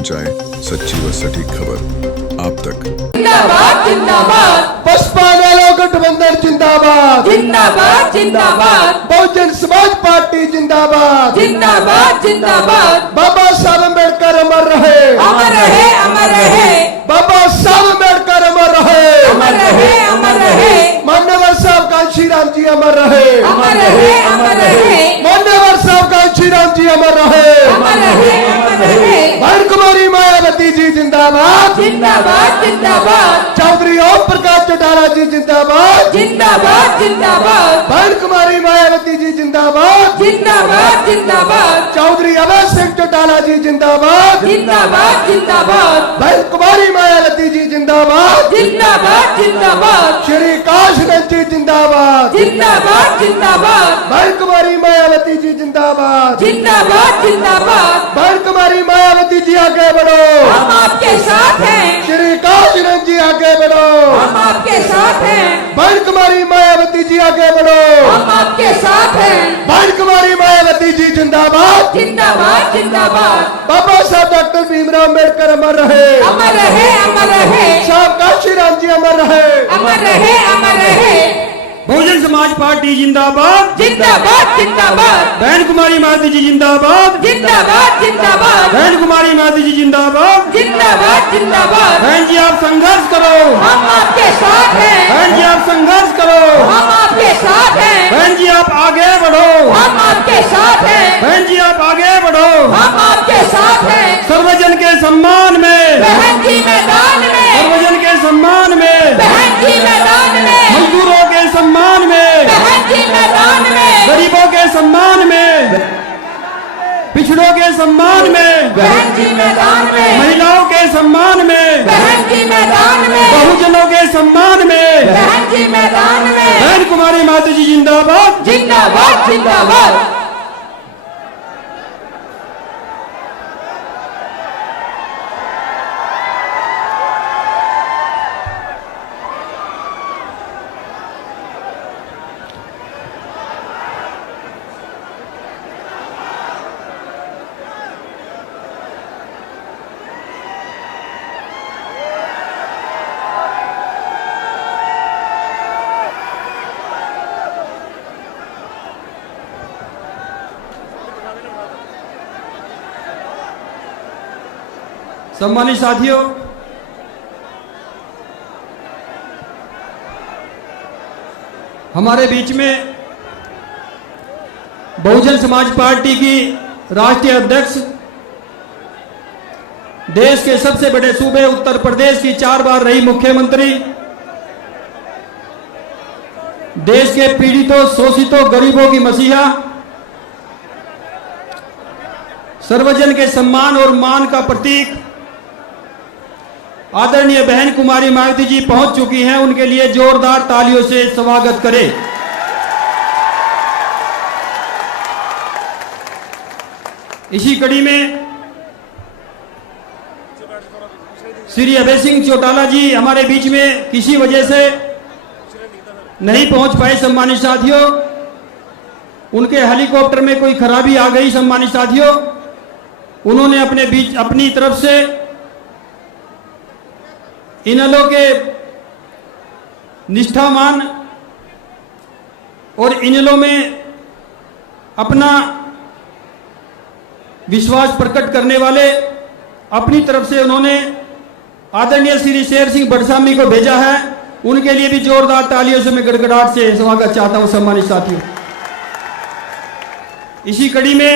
पहुंचाएं सच्ची व सटीक खबर आप तक। जिंदाबाद जिंदाबाद बसपा नेलो गठबंधन जिंदाबाद जिंदाबाद जिंदाबाद बहुजन समाज पार्टी जिंदाबाद जिंदाबाद जिंदाबाद बाबा साहब अम्बेडकर अमर रहे अमर रहे अमर रहे बाबा साहब अम्बेडकर अमर रहे अमर रहे अमर रहे मान्यवर साहब कांशी राम जी अमर रहे अमर रहे अमर रहे मान्यवर साहब कांशी राम जी अमर रहे अमर रहे अमर रहे भैन कुमारी मायावती जी जिंदाबाद जिंदाबाद जिंदाबाद चौधरी ओम प्रकाश चौटाला जी जिंदाबाद जिंदाबाद जिंदाबाद भैन कुमारी मायावती जी जिंदाबाद जिंदाबाद जिंदाबाद चौधरी अभय सिंह चौटाला जी जिंदाबाद जिंदाबाद जिंदाबाद भैन कुमारी मायावती जी जिंदाबाद जिंदाबाद जिंदाबाद श्री काशीनाथ जी जिंदाबाद जिंदाबाद जिंदाबाद भैन कुमारी मायावती जी जिंदाबाद जिंदाबाद जिंदाबाद भैन कुमारी मायावती जी आगे बढ़ो हम आपके साथ हैं श्री काशीनाथ जी आगे बढ़ो हम आपके साथ हैं भैन कुमारी मायावती जी आगे बढ़ो हम आपके साथ हैं भैन कुमारी मायावती जी जिंदाबाद जिंदाबाद जिंदाबाद बाबा साहब डॉक्टर भीमराव अम्बेडकर अमर रहे अमर रहे अमर रहे साहब काशी राम जी अमर रहे अमर रहे अमर रहे बहुजन समाज पार्टी जिंदाबाद जिंदाबाद जिंदाबाद बहन कुमारी मायावती जी जिंदाबाद जिंदाबाद जिंदाबाद बहन कुमारी मायावती जी जिंदाबाद जिंदाबाद जिंदाबाद बहन जी आप संघर्ष करो हम आपके साथ हैं बहन जी आप संघर्ष करो हम आपके साथ हैं बहन जी आप आगे बढ़ो हम आपके साथ हैं बहन जी आप आगे बढ़ो हम आपके साथ हैं सर्वजन के सम्मान में बहन जी मैदान में सर्वजन के सम्मान में बहन जी मैदान में मजदूरों के सम्मान में बहन जी मैदान में गरीबों के सम्मान में पिछड़ों के सम्मान में बहन जी मैदान में महिलाओं के सम्मान में बहन जी मैदान में बहुजनों के सम्मान में बहन जी मैदान में बहन कुमारी माता जी जिंदाबाद जिंदाबाद जिंदाबाद सम्मानित साथियों, हमारे बीच में बहुजन समाज पार्टी की राष्ट्रीय अध्यक्ष, देश के सबसे बड़े सूबे उत्तर प्रदेश की 4 बार रही मुख्यमंत्री, देश के पीड़ितों शोषितों गरीबों की मसीहा, सर्वजन के सम्मान और मान का प्रतीक आदरणीय बहन कुमारी मायावती जी पहुंच चुकी हैं। उनके लिए जोरदार तालियों से स्वागत करें। इसी कड़ी में श्री अभय सिंह चौटाला जी हमारे बीच में किसी वजह से नहीं पहुंच पाए। सम्मानित साथियों, उनके हेलीकॉप्टर में कोई खराबी आ गई। सम्मानित साथियों, उन्होंने अपनी तरफ से इनेलो के निष्ठावान और इनेलो में अपना विश्वास प्रकट करने वाले अपनी तरफ से उन्होंने आदरणीय श्री शेर सिंह बड़सामी को भेजा है। उनके लिए भी जोरदार तालियों से मैं गड़गड़ाहट से स्वागत चाहता हूं। सम्मानित साथियों, इसी कड़ी में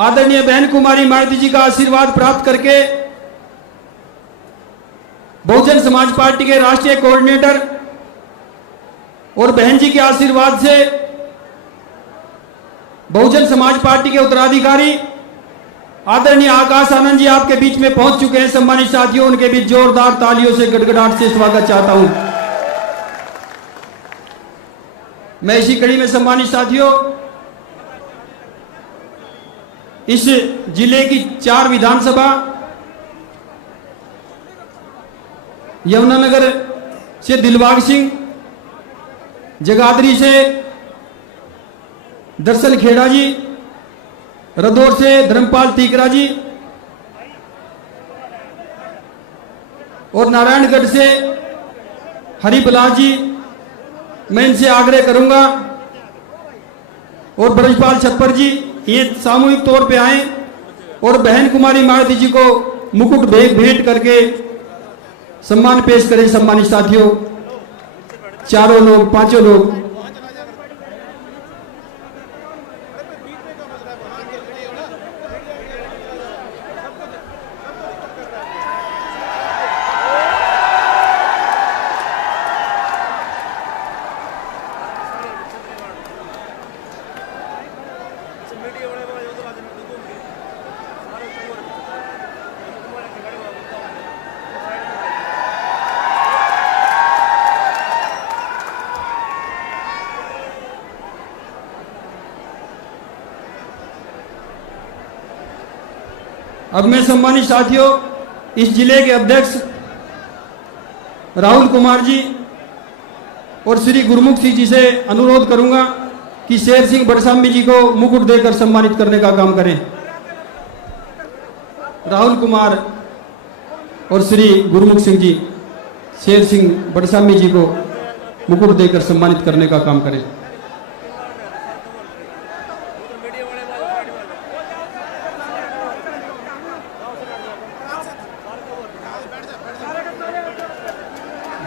आदरणीय बहन कुमारी मायावती जी का आशीर्वाद प्राप्त करके बहुजन समाज पार्टी के राष्ट्रीय कोऑर्डिनेटर और बहन जी के आशीर्वाद से बहुजन समाज पार्टी के उत्तराधिकारी आदरणीय आकाश आनंद जी आपके बीच में पहुंच चुके हैं। सम्मानित साथियों, उनके बीच जोरदार तालियों से गड़गड़ाहट से स्वागत चाहता हूं। मैं इसी कड़ी में सम्मानित साथियों, इस जिले की 4 विधानसभा, यमुनानगर से दिलबाग सिंह, जगाधरी से दर्शन खेड़ा जी, रदौर से धर्मपाल तीकरा जी, और नारायणगढ़ से हरिबिलास जी, मैं इनसे आग्रह करूंगा, और ब्रजपाल छप्पर जी, ये सामूहिक तौर पे आए और बहन कुमारी मायावती जी को मुकुट भेंट करके सम्मान पेश करें। सम्मानित साथियों, चारों लोग, पांचों लोग। अब मैं सम्मानित साथियों इस जिले के अध्यक्ष राहुल कुमार जी और श्री गुरमुख सिंह जी से अनुरोध करूंगा कि शेर सिंह बड़सामी जी को मुकुट देकर सम्मानित करने का काम करें। राहुल कुमार और श्री गुरमुख सिंह जी शेर सिंह बड़सामी जी को मुकुट देकर सम्मानित करने का काम करें।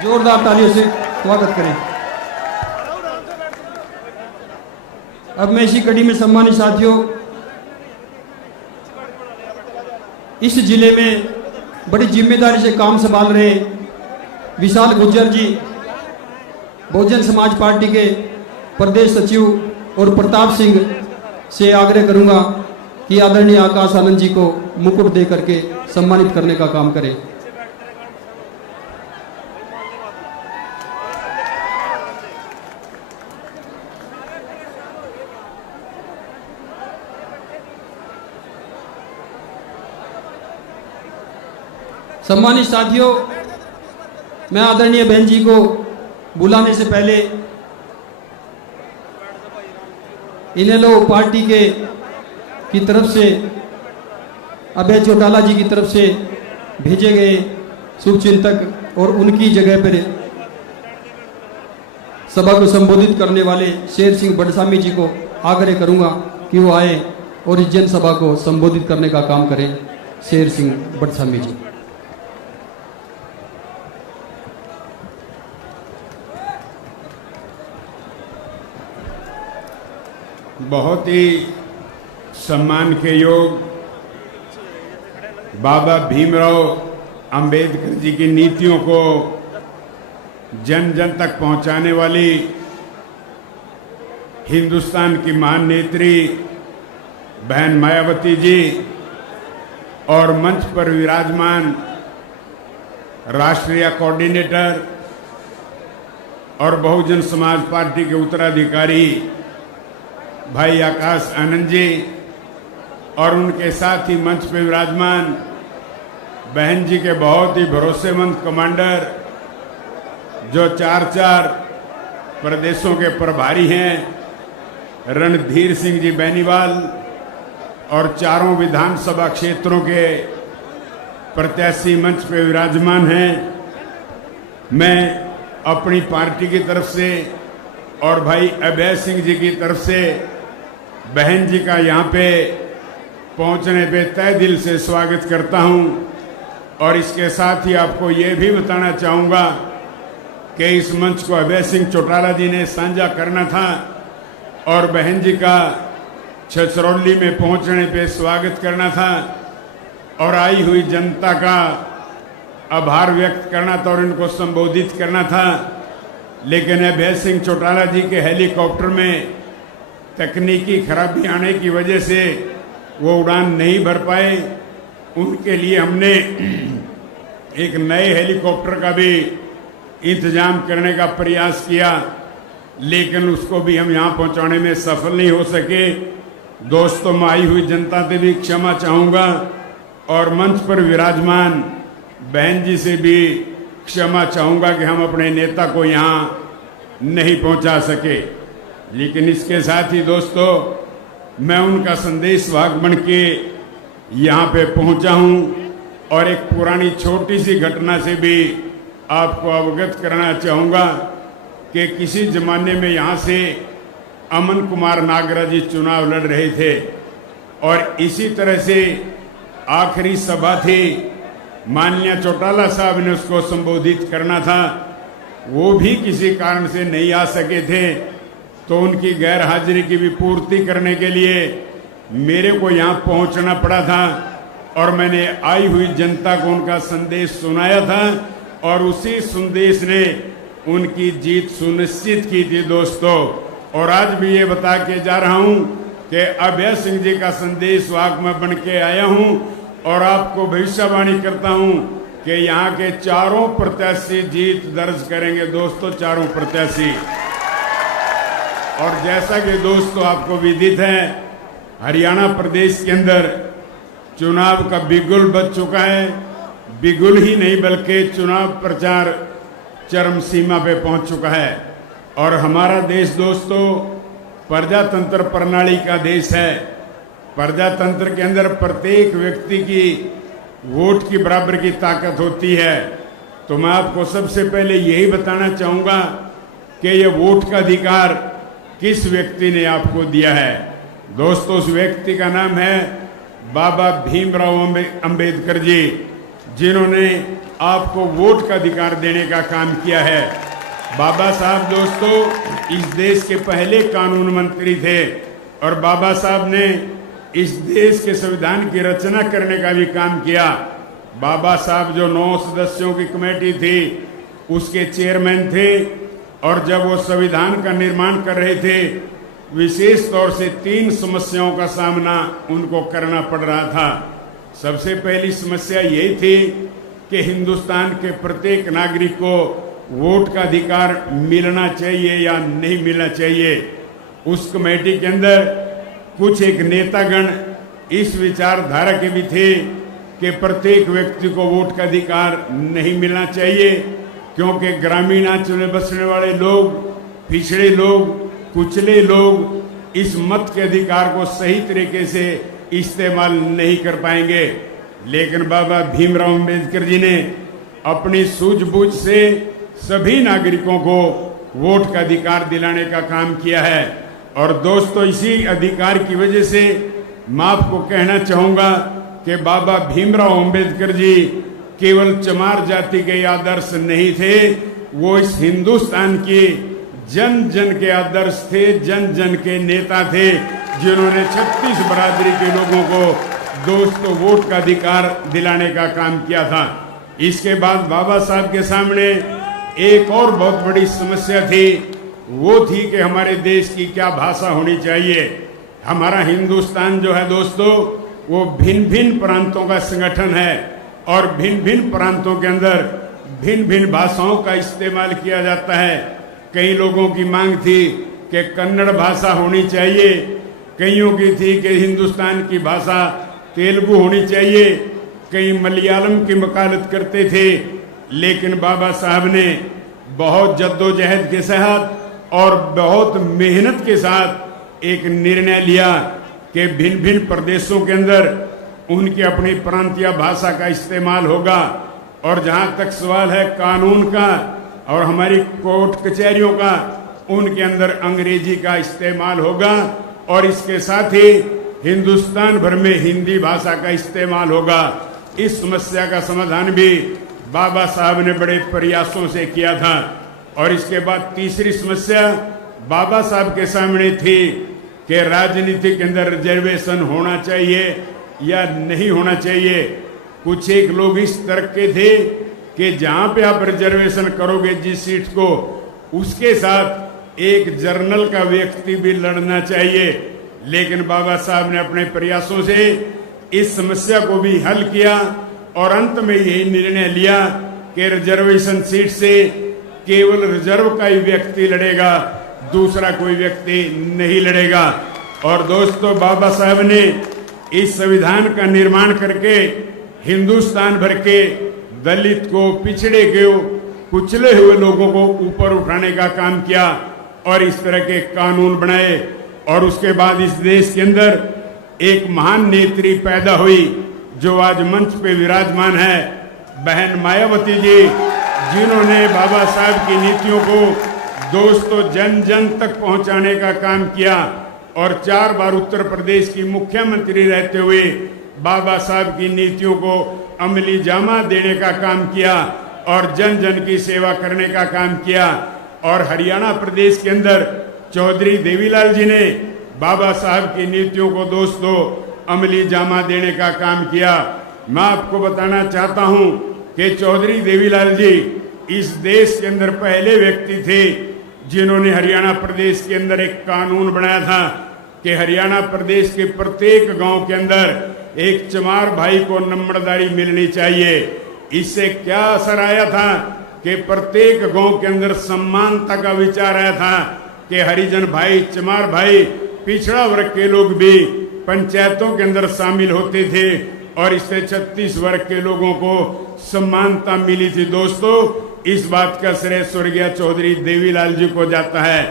जोरदार तालियों से स्वागत करें। अब मैं इसी कड़ी में सम्मानित साथियों इस जिले में बड़ी जिम्मेदारी से काम संभाल रहे विशाल गुर्जर जी, बहुजन समाज पार्टी के प्रदेश सचिव, और प्रताप सिंह से आग्रह करूंगा कि आदरणीय आकाश आनंद जी को मुकुट दे करके सम्मानित करने का काम करें। सम्मानित साथियों, मैं आदरणीय बहन जी को बुलाने से पहले इनेलो पार्टी के की तरफ से अभय चौटाला जी की तरफ से भेजे गए शुभचिंतक और उनकी जगह पर सभा को संबोधित करने वाले शेर सिंह बड़सामी जी को आग्रह करूंगा कि वो आए और इस जनसभा को संबोधित करने का काम करें। शेर सिंह बड़सामी जी। बहुत ही सम्मान के योग बाबा भीमराव अंबेडकर जी की नीतियों को जन जन तक पहुंचाने वाली हिंदुस्तान की महान नेत्री बहन मायावती जी और मंच पर विराजमान राष्ट्रीय कोऑर्डिनेटर और बहुजन समाज पार्टी के उत्तराधिकारी भाई आकाश आनंद जी और उनके साथ ही मंच पर विराजमान बहन जी के बहुत ही भरोसेमंद कमांडर जो 4 प्रदेशों के प्रभारी हैं, रणधीर सिंह जी बेनीवाल, और 4 विधानसभा क्षेत्रों के प्रत्याशी मंच पे विराजमान हैं। मैं अपनी पार्टी की तरफ से और भाई अभय सिंह जी की तरफ से बहन जी का यहाँ पे पहुँचने पे तहे दिल से स्वागत करता हूँ। और इसके साथ ही आपको ये भी बताना चाहूँगा कि इस मंच को अभय सिंह चौटाला जी ने साझा करना था और बहन जी का छछरौली में पहुँचने पे स्वागत करना था और आई हुई जनता का आभार व्यक्त करना था और इनको संबोधित करना था। लेकिन अभय सिंह चौटाला जी के हेलीकॉप्टर में तकनीकी खराबी आने की वजह से वो उड़ान नहीं भर पाए। उनके लिए हमने एक नए हेलीकॉप्टर का भी इंतजाम करने का प्रयास किया, लेकिन उसको भी हम यहाँ पहुँचाने में सफल नहीं हो सके। दोस्तों, मैं आई हुई जनता से भी क्षमा चाहूँगा और मंच पर विराजमान बहन जी से भी क्षमा चाहूँगा कि हम अपने नेता को यहाँ नहीं पहुँचा सके। लेकिन इसके साथ ही दोस्तों, मैं उनका संदेश वाहक बन के यहाँ पे पहुँचा हूँ और एक पुरानी छोटी सी घटना से भी आपको अवगत करना चाहूँगा कि किसी जमाने में यहाँ से अमन कुमार नागरा जी चुनाव लड़ रहे थे और इसी तरह से आखिरी सभा थी, माननीय चौटाला साहब ने उसको संबोधित करना था, वो भी किसी कारण से नहीं आ सके थे, तो उनकी गैर हाजिरी की भी पूर्ति करने के लिए मेरे को यहाँ पहुँचना पड़ा था और मैंने आई हुई जनता को उनका संदेश सुनाया था और उसी संदेश ने उनकी जीत सुनिश्चित की थी दोस्तों। और आज भी ये बता के जा रहा हूँ कि अभय सिंह जी का संदेश वाहक में बन के आया हूँ और आपको भविष्यवाणी करता हूँ कि यहाँ के चारों प्रत्याशी जीत दर्ज करेंगे दोस्तों, चारों प्रत्याशी। और जैसा कि दोस्तों आपको विदित है, हरियाणा प्रदेश के अंदर चुनाव का बिगुल बज चुका है। बिगुल ही नहीं बल्कि चुनाव प्रचार चरम सीमा पे पहुंच चुका है और हमारा देश दोस्तों प्रजातंत्र प्रणाली का देश है। प्रजातंत्र के अंदर प्रत्येक व्यक्ति की वोट की बराबर की ताकत होती है। तो मैं आपको सबसे पहले यही बताना चाहूँगा कि ये वोट का अधिकार किस व्यक्ति ने आपको दिया है। दोस्तों उस व्यक्ति का नाम है बाबा भीमराव अंबेडकर जी, जिन्होंने आपको वोट का अधिकार देने का काम किया है। बाबा साहब दोस्तों इस देश के पहले कानून मंत्री थे और बाबा साहब ने इस देश के संविधान की रचना करने का भी काम किया। बाबा साहब जो 9 सदस्यों की कमेटी थी उसके चेयरमैन थे और जब वो संविधान का निर्माण कर रहे थे विशेष तौर से 3 समस्याओं का सामना उनको करना पड़ रहा था। सबसे पहली समस्या यही थी कि हिंदुस्तान के प्रत्येक नागरिक को वोट का अधिकार मिलना चाहिए या नहीं मिलना चाहिए। उस कमेटी के अंदर कुछ एक नेतागण इस विचारधारा के भी थे कि प्रत्येक व्यक्ति को वोट का अधिकार नहीं मिलना चाहिए, क्योंकि ग्रामीण अंचल में बसने वाले लोग, पिछड़े लोग, कुचले लोग इस मत के अधिकार को सही तरीके से इस्तेमाल नहीं कर पाएंगे। लेकिन बाबा भीमराव अंबेडकर जी ने अपनी सूझबूझ से सभी नागरिकों को वोट का अधिकार दिलाने का काम किया है। और दोस्तों इसी अधिकार की वजह से मैं आपको कहना चाहूँगा कि बाबा भीमराव अंबेडकर जी केवल चमार जाति के आदर्श नहीं थे, वो इस हिंदुस्तान की जन जन के आदर्श थे, जन जन के नेता थे, जिन्होंने 36 बरादरी के लोगों को दोस्तों वोट का अधिकार दिलाने का काम किया था। इसके बाद बाबा साहब के सामने एक और बहुत बड़ी समस्या थी, वो थी कि हमारे देश की क्या भाषा होनी चाहिए। हमारा हिंदुस्तान जो है दोस्तों वो भिन्न भिन्न प्रांतों का संगठन है और भिन्न भिन्न प्रांतों के अंदर भिन्न भिन्न भाषाओं का इस्तेमाल किया जाता है। कई लोगों की मांग थी कि कन्नड़ भाषा होनी चाहिए, कईयों की थी कि हिंदुस्तान की भाषा तेलुगु होनी चाहिए, कई मलयालम की वकालत करते थे। लेकिन बाबा साहब ने बहुत जद्दोजहद के साथ और बहुत मेहनत के साथ एक निर्णय लिया कि भिन्न भिन्न प्रदेशों के अंदर उनकी अपनी प्रांतीय भाषा का इस्तेमाल होगा। और जहाँ तक सवाल है कानून का और हमारी कोर्ट कचहरियों का, उनके अंदर अंग्रेजी का इस्तेमाल होगा और इसके साथ ही हिंदुस्तान भर में हिंदी भाषा का इस्तेमाल होगा। इस समस्या का समाधान भी बाबा साहब ने बड़े प्रयासों से किया था। और इसके बाद तीसरी समस्या बाबा साहब के सामने थी कि राजनीति के अंदर रिजर्वेशन होना चाहिए या नहीं होना चाहिए। कुछ एक लोग इस तरह के थे कि जहां पे आप रिजर्वेशन करोगे जिस सीट को, उसके साथ एक जर्नल का व्यक्ति भी लड़ना चाहिए। लेकिन बाबा साहब ने अपने प्रयासों से इस समस्या को भी हल किया और अंत में यही निर्णय लिया कि रिजर्वेशन सीट से केवल रिजर्व का ही व्यक्ति लड़ेगा, दूसरा कोई व्यक्ति नहीं लड़ेगा। और दोस्तों बाबा साहब ने इस संविधान का निर्माण करके हिंदुस्तान भर के दलित को, पिछड़े को, कुचले हुए लोगों को ऊपर उठाने का काम किया और इस तरह के कानून बनाए। और उसके बाद इस देश के अंदर एक महान नेत्री पैदा हुई जो आज मंच पे विराजमान है, बहन मायावती जी, जिन्होंने बाबा साहब की नीतियों को दोस्तों जन जन तक पहुंचाने का काम किया और 4 बार उत्तर प्रदेश की मुख्यमंत्री रहते हुए बाबा साहब की नीतियों को अमली जामा देने का काम किया और जन जन की सेवा करने का काम किया। और हरियाणा प्रदेश के अंदर चौधरी देवीलाल जी ने बाबा साहब की नीतियों को दोस्तों अमली जामा देने का काम किया। मैं आपको बताना चाहता हूं कि चौधरी देवीलाल जी इस देश के अंदर पहले व्यक्ति थे जिन्होंने हरियाणा प्रदेश के अंदर एक कानून बनाया था कि हरियाणा प्रदेश के प्रत्येक गांव के अंदर एक चमार भाई को नंबरदारी मिलनी चाहिए। इससे क्या असर आया था कि प्रत्येक गांव के अंदर समानता का विचार आया था कि हरिजन भाई, चमार भाई, पिछड़ा वर्ग के लोग भी पंचायतों के अंदर शामिल होते थे और इससे 36 वर्ग के लोगों को समानता मिली थी। दोस्तों, इस बात का श्रेय स्वर्गीय चौधरी देवीलाल जी को जाता है।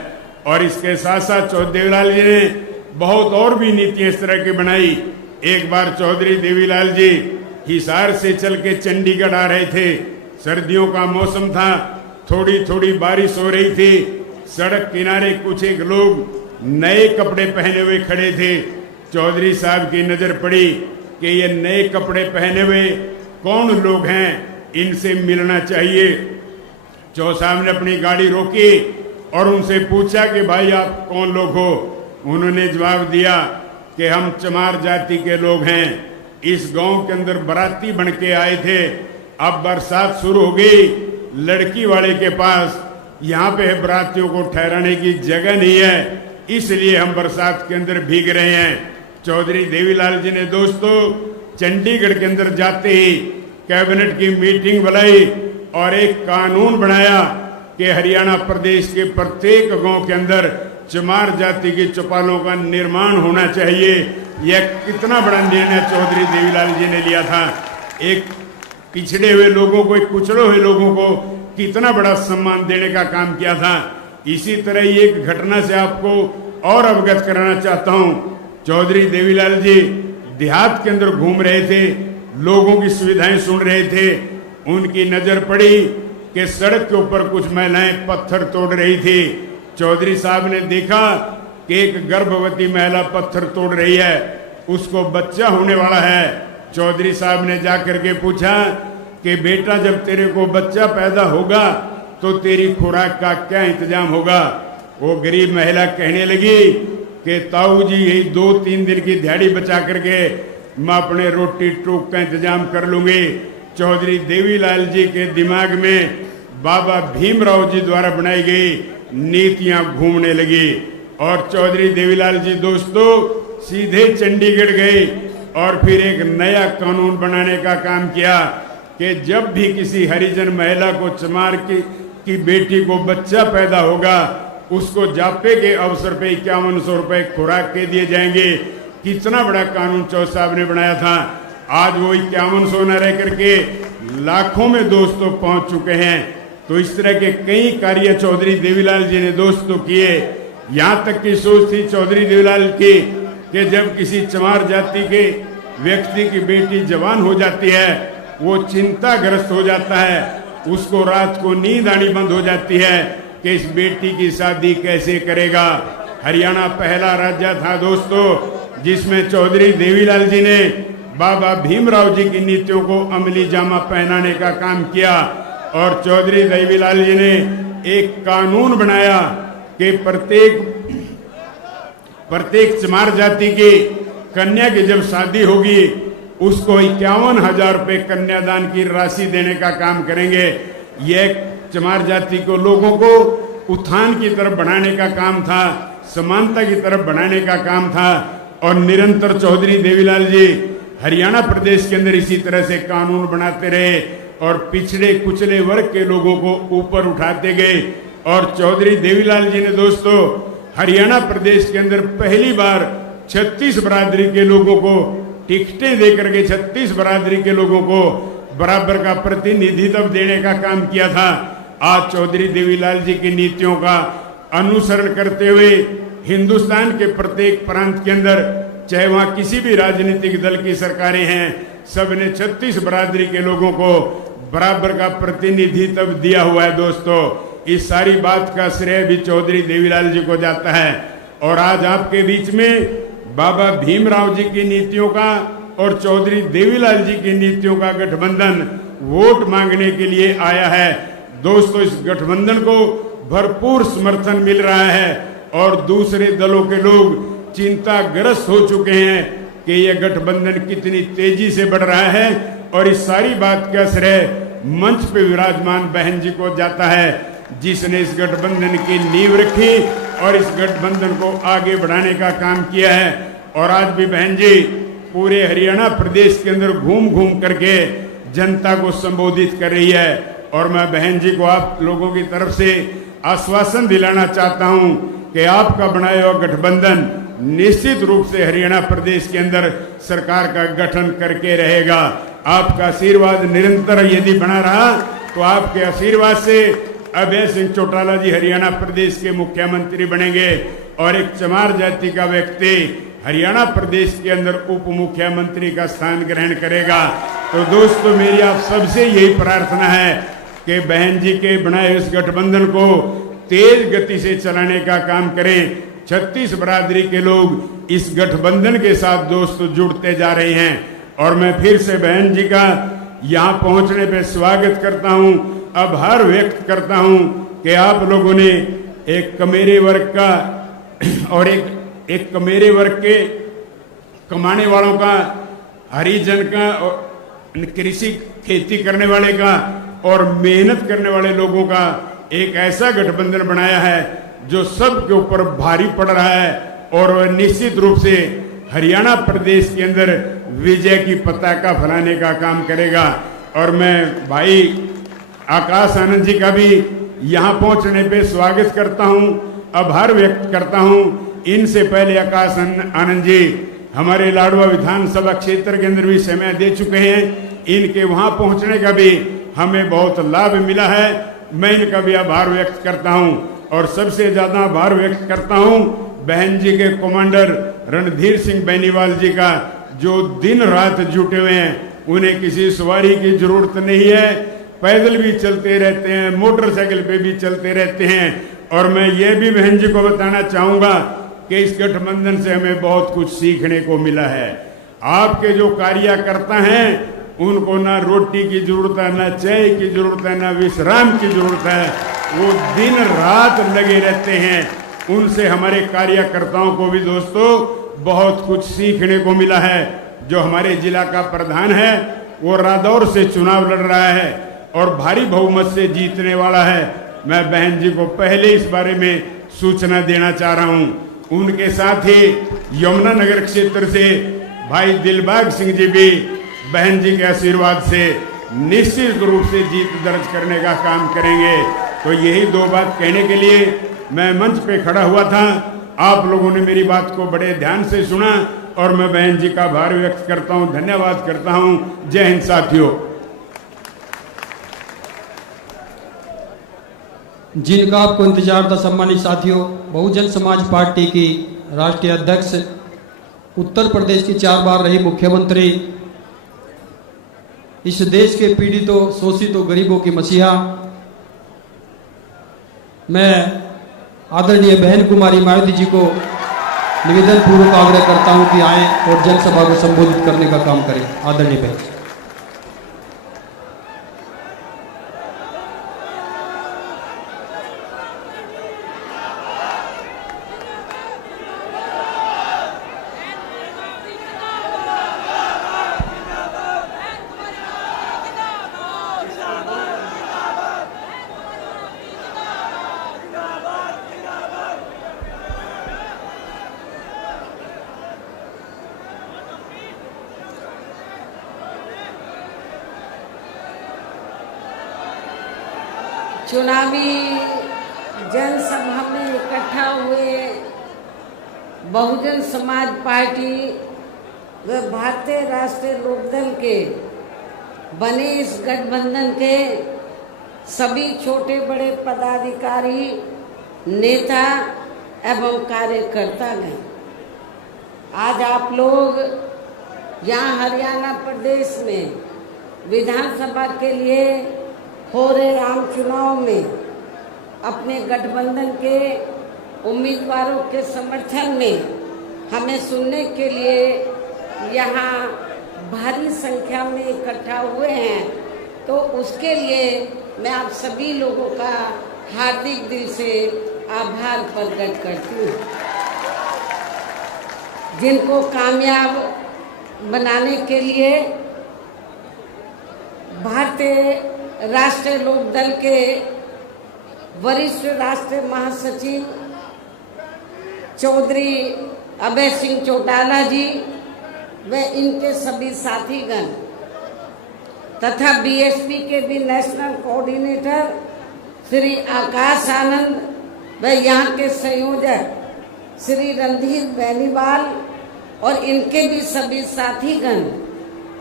और इसके साथ साथ चौधरी देवीलाल जी ने बहुत और भी नीतियां इस तरह की बनाई। एक बार चौधरी देवीलाल जी हिसार से चल के चंडीगढ़ आ रहे थे, सर्दियों का मौसम था, थोड़ी थोड़ी बारिश हो रही थी। सड़क किनारे कुछ एक लोग नए कपड़े पहने हुए खड़े थे। चौधरी साहब की नजर पड़ी कि ये नए कपड़े पहने हुए कौन लोग हैं, इनसे मिलना चाहिए। चौ साहब ने अपनी गाड़ी रोकी और उनसे पूछा कि भाई आप कौन लोग हो। उन्होंने जवाब दिया कि हम चमार जाति के लोग हैं, इस गांव के अंदर बराती बन के आए थे। अब बरसात शुरू हो गई, लड़की वाले के पास यहाँ पे बरातियों को ठहराने की जगह नहीं है, इसलिए हम बरसात के अंदर भीग रहे हैं। चौधरी देवीलाल जी ने दोस्तों चंडीगढ़ के अंदर जाते ही कैबिनेट की मीटिंग बुलाई और एक कानून बनाया कि हरियाणा प्रदेश के प्रत्येक गांव के अंदर चमार जाति की चौपालों का निर्माण होना चाहिए। यह कितना बड़ा निर्णय चौधरी देवीलाल जी ने लिया था। एक पिछड़े हुए लोगों को, एक कुचले हुए लोगों को कितना बड़ा सम्मान देने का काम किया था। इसी तरह ही एक घटना से आपको और अवगत कराना चाहता हूं। चौधरी देवीलाल जी देहात के अंदर घूम रहे थे, लोगों की सुविधाएं सुन रहे थे। उनकी नजर पड़ी कि सड़क के ऊपर कुछ महिलाएं पत्थर तोड़ रही थी। चौधरी साहब ने देखा कि एक गर्भवती महिला पत्थर तोड़ रही है, उसको बच्चा होने वाला है। चौधरी साहब ने जाकर के पूछा कि बेटा जब तेरे को बच्चा पैदा होगा तो तेरी खुराक का क्या इंतजाम होगा। वो गरीब महिला कहने लगी कि ताऊ जी यही 2-3 दिन की दिहाड़ी बचा करके मैं अपने रोटी टूक का इंतजाम कर लूंगी। चौधरी देवीलाल जी के दिमाग में बाबा भीमराव जी द्वारा बनाई गई नीतियां घूमने लगी और चौधरी देवीलाल जी दोस्तों सीधे चंडीगढ़ गए और फिर एक नया कानून बनाने का काम किया कि जब भी किसी हरिजन महिला को चमार की बेटी को बच्चा पैदा होगा उसको जापे के अवसर पे 5100 रुपए खुराक के दिए जाएंगे। कितना बड़ा कानून चौधरी साहब ने बनाया था। आज वो 5100 न रह करके लाखों में दोस्तों पहुंच चुके हैं। तो इस तरह के कई कार्य चौधरी देवीलाल जी ने दोस्तों किए। यहाँ तक की सोच थी चौधरी देवीलाल की कि जब किसी चमार जाति के व्यक्ति की बेटी जवान हो जाती है, वो चिंताग्रस्त हो जाता है, उसको रात को नींद आनी बंद हो जाती है कि इस बेटी की शादी कैसे करेगा। हरियाणा पहला राज्य था दोस्तों जिसमें चौधरी देवीलाल जी ने बाबा भीमराव जी की नीतियों को अमली जामा पहनाने का काम किया और चौधरी देवीलाल जी ने एक कानून बनाया कि प्रत्येक चमार जाति की कन्या की जब शादी होगी उसको 51,000 रुपए कन्यादान की राशि देने का काम करेंगे। यह चमार जाति को लोगों को उत्थान की तरफ बढ़ाने का काम था, समानता की तरफ बढ़ाने का काम था। और निरंतर चौधरी देवीलाल जी हरियाणा प्रदेश के अंदर इसी तरह से कानून बनाते रहे और पिछड़े कुचले वर्ग के लोगों को ऊपर उठाते गए। और चौधरी देवीलाल जी ने दोस्तों हरियाणा प्रदेश के अंदर पहली बार 36 बरादरी के लोगों को टिकटें देकर के 36 बरादरी के लोगों को बराबर का प्रतिनिधित्व देने का काम किया था। आज चौधरी देवीलाल जी की नीतियों का अनुसरण करते हुए हिंदुस्तान के प्रत्येक प्रांत के अंदर, चाहे वहां किसी भी राजनीतिक दल की सरकारें हैं, सबने 36 बरादरी के लोगों को बराबर का प्रतिनिधित्व दिया हुआ है। दोस्तों, इस सारी बात का श्रेय भी चौधरी देवीलाल जी को जाता है। और आज आपके बीच में बाबा भीमराव जी की नीतियों का और चौधरी देवीलाल जी की नीतियों का गठबंधन वोट मांगने के लिए आया है। दोस्तों, इस गठबंधन को भरपूर समर्थन मिल रहा है और दूसरे दलों के लोग चिंताग्रस्त हो चुके हैं कि यह गठबंधन कितनी तेजी से बढ़ रहा है। और इस सारी बात का श्रेय मंच पे विराजमान बहन जी को जाता है, जिसने इस गठबंधन की नींव रखी और इस गठबंधन को आगे बढ़ाने का काम किया है। और आज भी बहन जी पूरे हरियाणा प्रदेश के अंदर घूम घूम करके जनता को संबोधित कर रही है। और मैं बहन जी को आप लोगों की तरफ से आश्वासन दिलाना चाहता हूं कि आपका बनाया हुआ गठबंधन निश्चित रूप से हरियाणा प्रदेश के अंदर सरकार का गठन करके रहेगा। आपका आशीर्वाद निरंतर यदि बना रहा तो आपके आशीर्वाद से अभय सिंह चौटाला जी हरियाणा प्रदेश के मुख्यमंत्री बनेंगे और एक चमार जाति का व्यक्ति हरियाणा प्रदेश के अंदर उप मुख्यमंत्री का स्थान ग्रहण करेगा। तो दोस्तों, मेरी आप सबसे यही प्रार्थना है कि बहन जी के बनाए इस गठबंधन को तेज गति से चलाने का काम करें। 36 बरादरी के लोग इस गठबंधन के साथ दोस्तों जुड़ते जा रहे हैं। और मैं फिर से बहन जी का यहाँ पहुँचने पे स्वागत करता हूँ, आभार व्यक्त करता हूँ कि आप लोगों ने एक कमेरे वर्ग का और एक कमेरे वर्ग के कमाने वालों का, हरिजन का, कृषि खेती करने वाले का और मेहनत करने वाले लोगों का एक ऐसा गठबंधन बनाया है जो सबके ऊपर भारी पड़ रहा है और वह निश्चित रूप से हरियाणा प्रदेश के अंदर विजय की पताका फहराने का काम करेगा। और मैं भाई आकाश आनंद जी का भी यहाँ पहुँचने पे स्वागत करता हूँ, आभार व्यक्त करता हूँ। इनसे पहले आकाश आनंद जी हमारे लाडवा विधानसभा क्षेत्र के अंदर भी समय दे चुके हैं। इनके वहाँ पहुँचने का भी हमें बहुत लाभ मिला है। मैं इनका भी आभार व्यक्त करता हूँ और सबसे ज्यादा आभार व्यक्त करता हूँ बहन जी के कमांडर रणधीर सिंह बेनीवाल जी का, जो दिन रात जुटे हुए हैं। उन्हें किसी सवारी की जरूरत नहीं है, पैदल भी चलते रहते हैं, मोटरसाइकिल पे भी चलते रहते हैं। और मैं ये भी बहन जी को बताना चाहूँगा कि इस गठबंधन से हमें बहुत कुछ सीखने को मिला है। आपके जो कार्यकर्ता हैं उनको ना रोटी की जरूरत है, ना चाय की जरूरत है, ना विश्राम की जरूरत है, वो दिन रात लगे रहते हैं। उनसे हमारे कार्यकर्ताओं को भी दोस्तों बहुत कुछ सीखने को मिला है। जो हमारे जिला का प्रधान है वो रादौर से चुनाव लड़ रहा है और भारी बहुमत से जीतने वाला है। मैं बहन जी को पहले इस बारे में सूचना देना चाह रहा हूं। उनके साथ ही यमुनानगर क्षेत्र से भाई दिलबाग सिंह जी भी बहन जी के आशीर्वाद से निश्चित रूप से जीत दर्ज करने का काम करेंगे। तो यही दो बात कहने के लिए मैं मंच पे खड़ा हुआ था। आप लोगों ने मेरी बात को बड़े ध्यान से सुना और मैं बहन जी का आभार व्यक्त करता हूं, धन्यवाद करता हूं। जय हिंद साथियों। जिनका आपको इंतजार था सम्मानित साथियों, बहुजन समाज पार्टी की राष्ट्रीय अध्यक्ष, उत्तर प्रदेश की 4 बार रही मुख्यमंत्री, इस देश के पीड़ितों, शोषितों, गरीबों की मसीहा, मैं आदरणीय बहन कुमारी मायावती जी को निवेदन पूर्वक आग्रह करता हूं कि आए और जनसभा को संबोधित करने का काम करें। आदरणीय बहन। चुनावी जनसभा में इकट्ठा हुए बहुजन समाज पार्टी व भारतीय राष्ट्रीय लोकदल के बने इस गठबंधन के सभी छोटे बड़े पदाधिकारी, नेता एवं कार्यकर्ता गए। आज आप लोग यहाँ हरियाणा प्रदेश में विधानसभा के लिए हो रहे आम चुनाव में अपने गठबंधन के उम्मीदवारों के समर्थन में हमें सुनने के लिए यहाँ भारी संख्या में इकट्ठा हुए हैं, तो उसके लिए मैं आप सभी लोगों का हार्दिक दिल से आभार प्रकट करती हूँ। जिनको कामयाब बनाने के लिए भारतीय राष्ट्रीय लोकदल के वरिष्ठ राष्ट्रीय महासचिव चौधरी अभय सिंह चौटाला जी व इनके सभी साथीगण तथा बीएसपी के भी नेशनल कोऑर्डिनेटर श्री आकाश आनंद व यहाँ के संयोजक श्री रणधीर बेनीवाल और इनके भी सभी साथीगण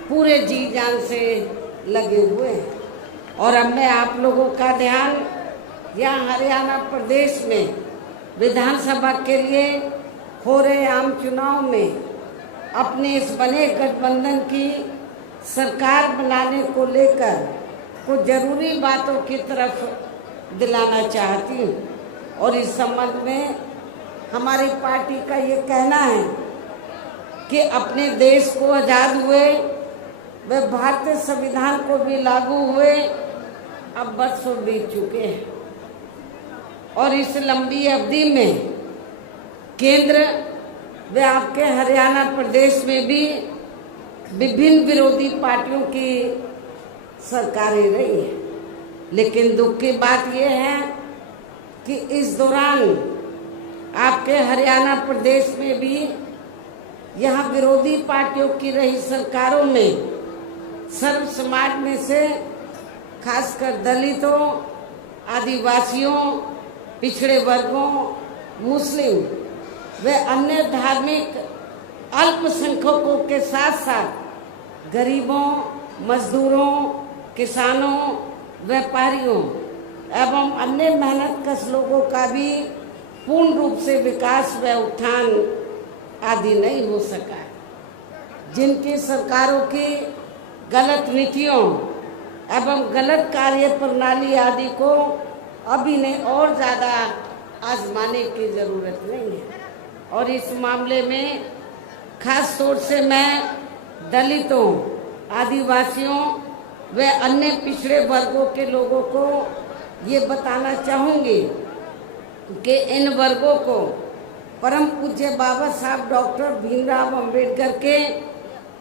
पूरे जी जान से लगे हुए हैं। और अब मैं आप लोगों का ध्यान यहाँ हरियाणा प्रदेश में विधानसभा के लिए हो रहे आम चुनाव में अपने इस बने गठबंधन की सरकार बनाने को लेकर कुछ जरूरी बातों की तरफ दिलाना चाहती हूँ। और इस संबंध में हमारी पार्टी का ये कहना है कि अपने देश को आज़ाद हुए व भारतीय संविधान को भी लागू हुए अब बरसों बीत चुके हैं, और इस लंबी अवधि में केंद्र व आपके हरियाणा प्रदेश में भी विभिन्न विरोधी पार्टियों की सरकारें रही हैं। लेकिन दुख की बात यह है कि इस दौरान आपके हरियाणा प्रदेश में भी यहाँ विरोधी पार्टियों की रही सरकारों में सर्व समाज में से खासकर दलितों, आदिवासियों, पिछड़े वर्गों, मुस्लिम व अन्य धार्मिक अल्पसंख्यकों के साथ साथ गरीबों, मजदूरों, किसानों, व्यापारियों एवं अन्य मेहनतकश लोगों का भी पूर्ण रूप से विकास व उत्थान आदि नहीं हो सका। जिनकी सरकारों की गलत नीतियों एवं गलत कार्य प्रणाली आदि को अभी नहीं और ज़्यादा आजमाने की ज़रूरत नहीं है। और इस मामले में खास तौर से मैं दलितों, आदिवासियों व अन्य पिछड़े वर्गों के लोगों को ये बताना चाहूँगी कि इन वर्गों को परम पूज्य बाबा साहब डॉक्टर भीमराव अंबेडकर के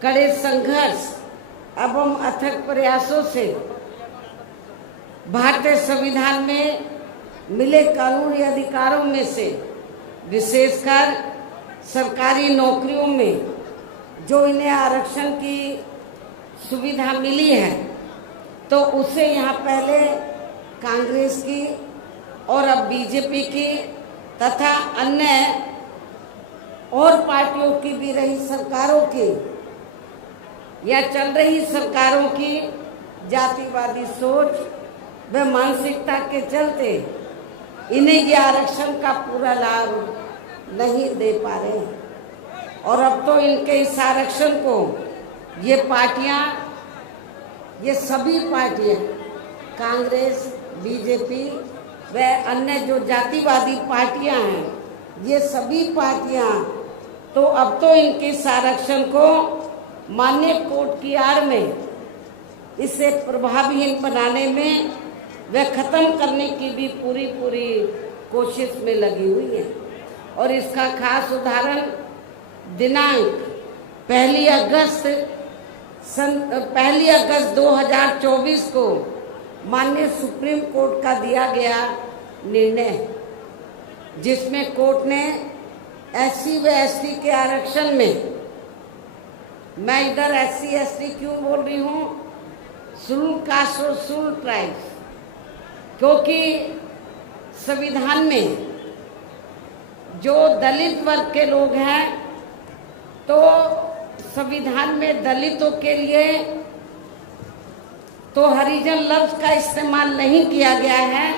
कड़े संघर्ष एवं अथक प्रयासों से भारतीय संविधान में मिले कानूनी अधिकारों में से विशेषकर सरकारी नौकरियों में जो इन्हें आरक्षण की सुविधा मिली है, तो उसे यहाँ पहले कांग्रेस की और अब बीजेपी की तथा अन्य और पार्टियों की भी रही सरकारों की या चल रही सरकारों की जातिवादी सोच व मानसिकता के चलते इन्हें ये आरक्षण का पूरा लाभ नहीं दे पा रहे हैं। और अब तो इनके इस आरक्षण को ये पार्टियां, ये सभी पार्टियां, कांग्रेस, बीजेपी व अन्य जो जातिवादी पार्टियां हैं, ये सभी पार्टियां तो अब तो इनके इस आरक्षण को मान्य कोर्ट की आड़ में इसे प्रभावहीन बनाने में व खत्म करने की भी पूरी कोशिश में लगी हुई है। और इसका खास उदाहरण दिनांक 1 अगस्त 2024 को माननीय सुप्रीम कोर्ट का दिया गया निर्णय, जिसमें कोर्ट ने SC व ST के आरक्षण में, मैं इधर SC ST क्यों बोल रही हूँ, शेड्यूल कास्ट और शेड्यूल ट्राइब्स, क्योंकि संविधान में जो दलित वर्ग के लोग हैं, तो संविधान में दलितों के लिए तो हरिजन लफ्ज का इस्तेमाल नहीं किया गया है,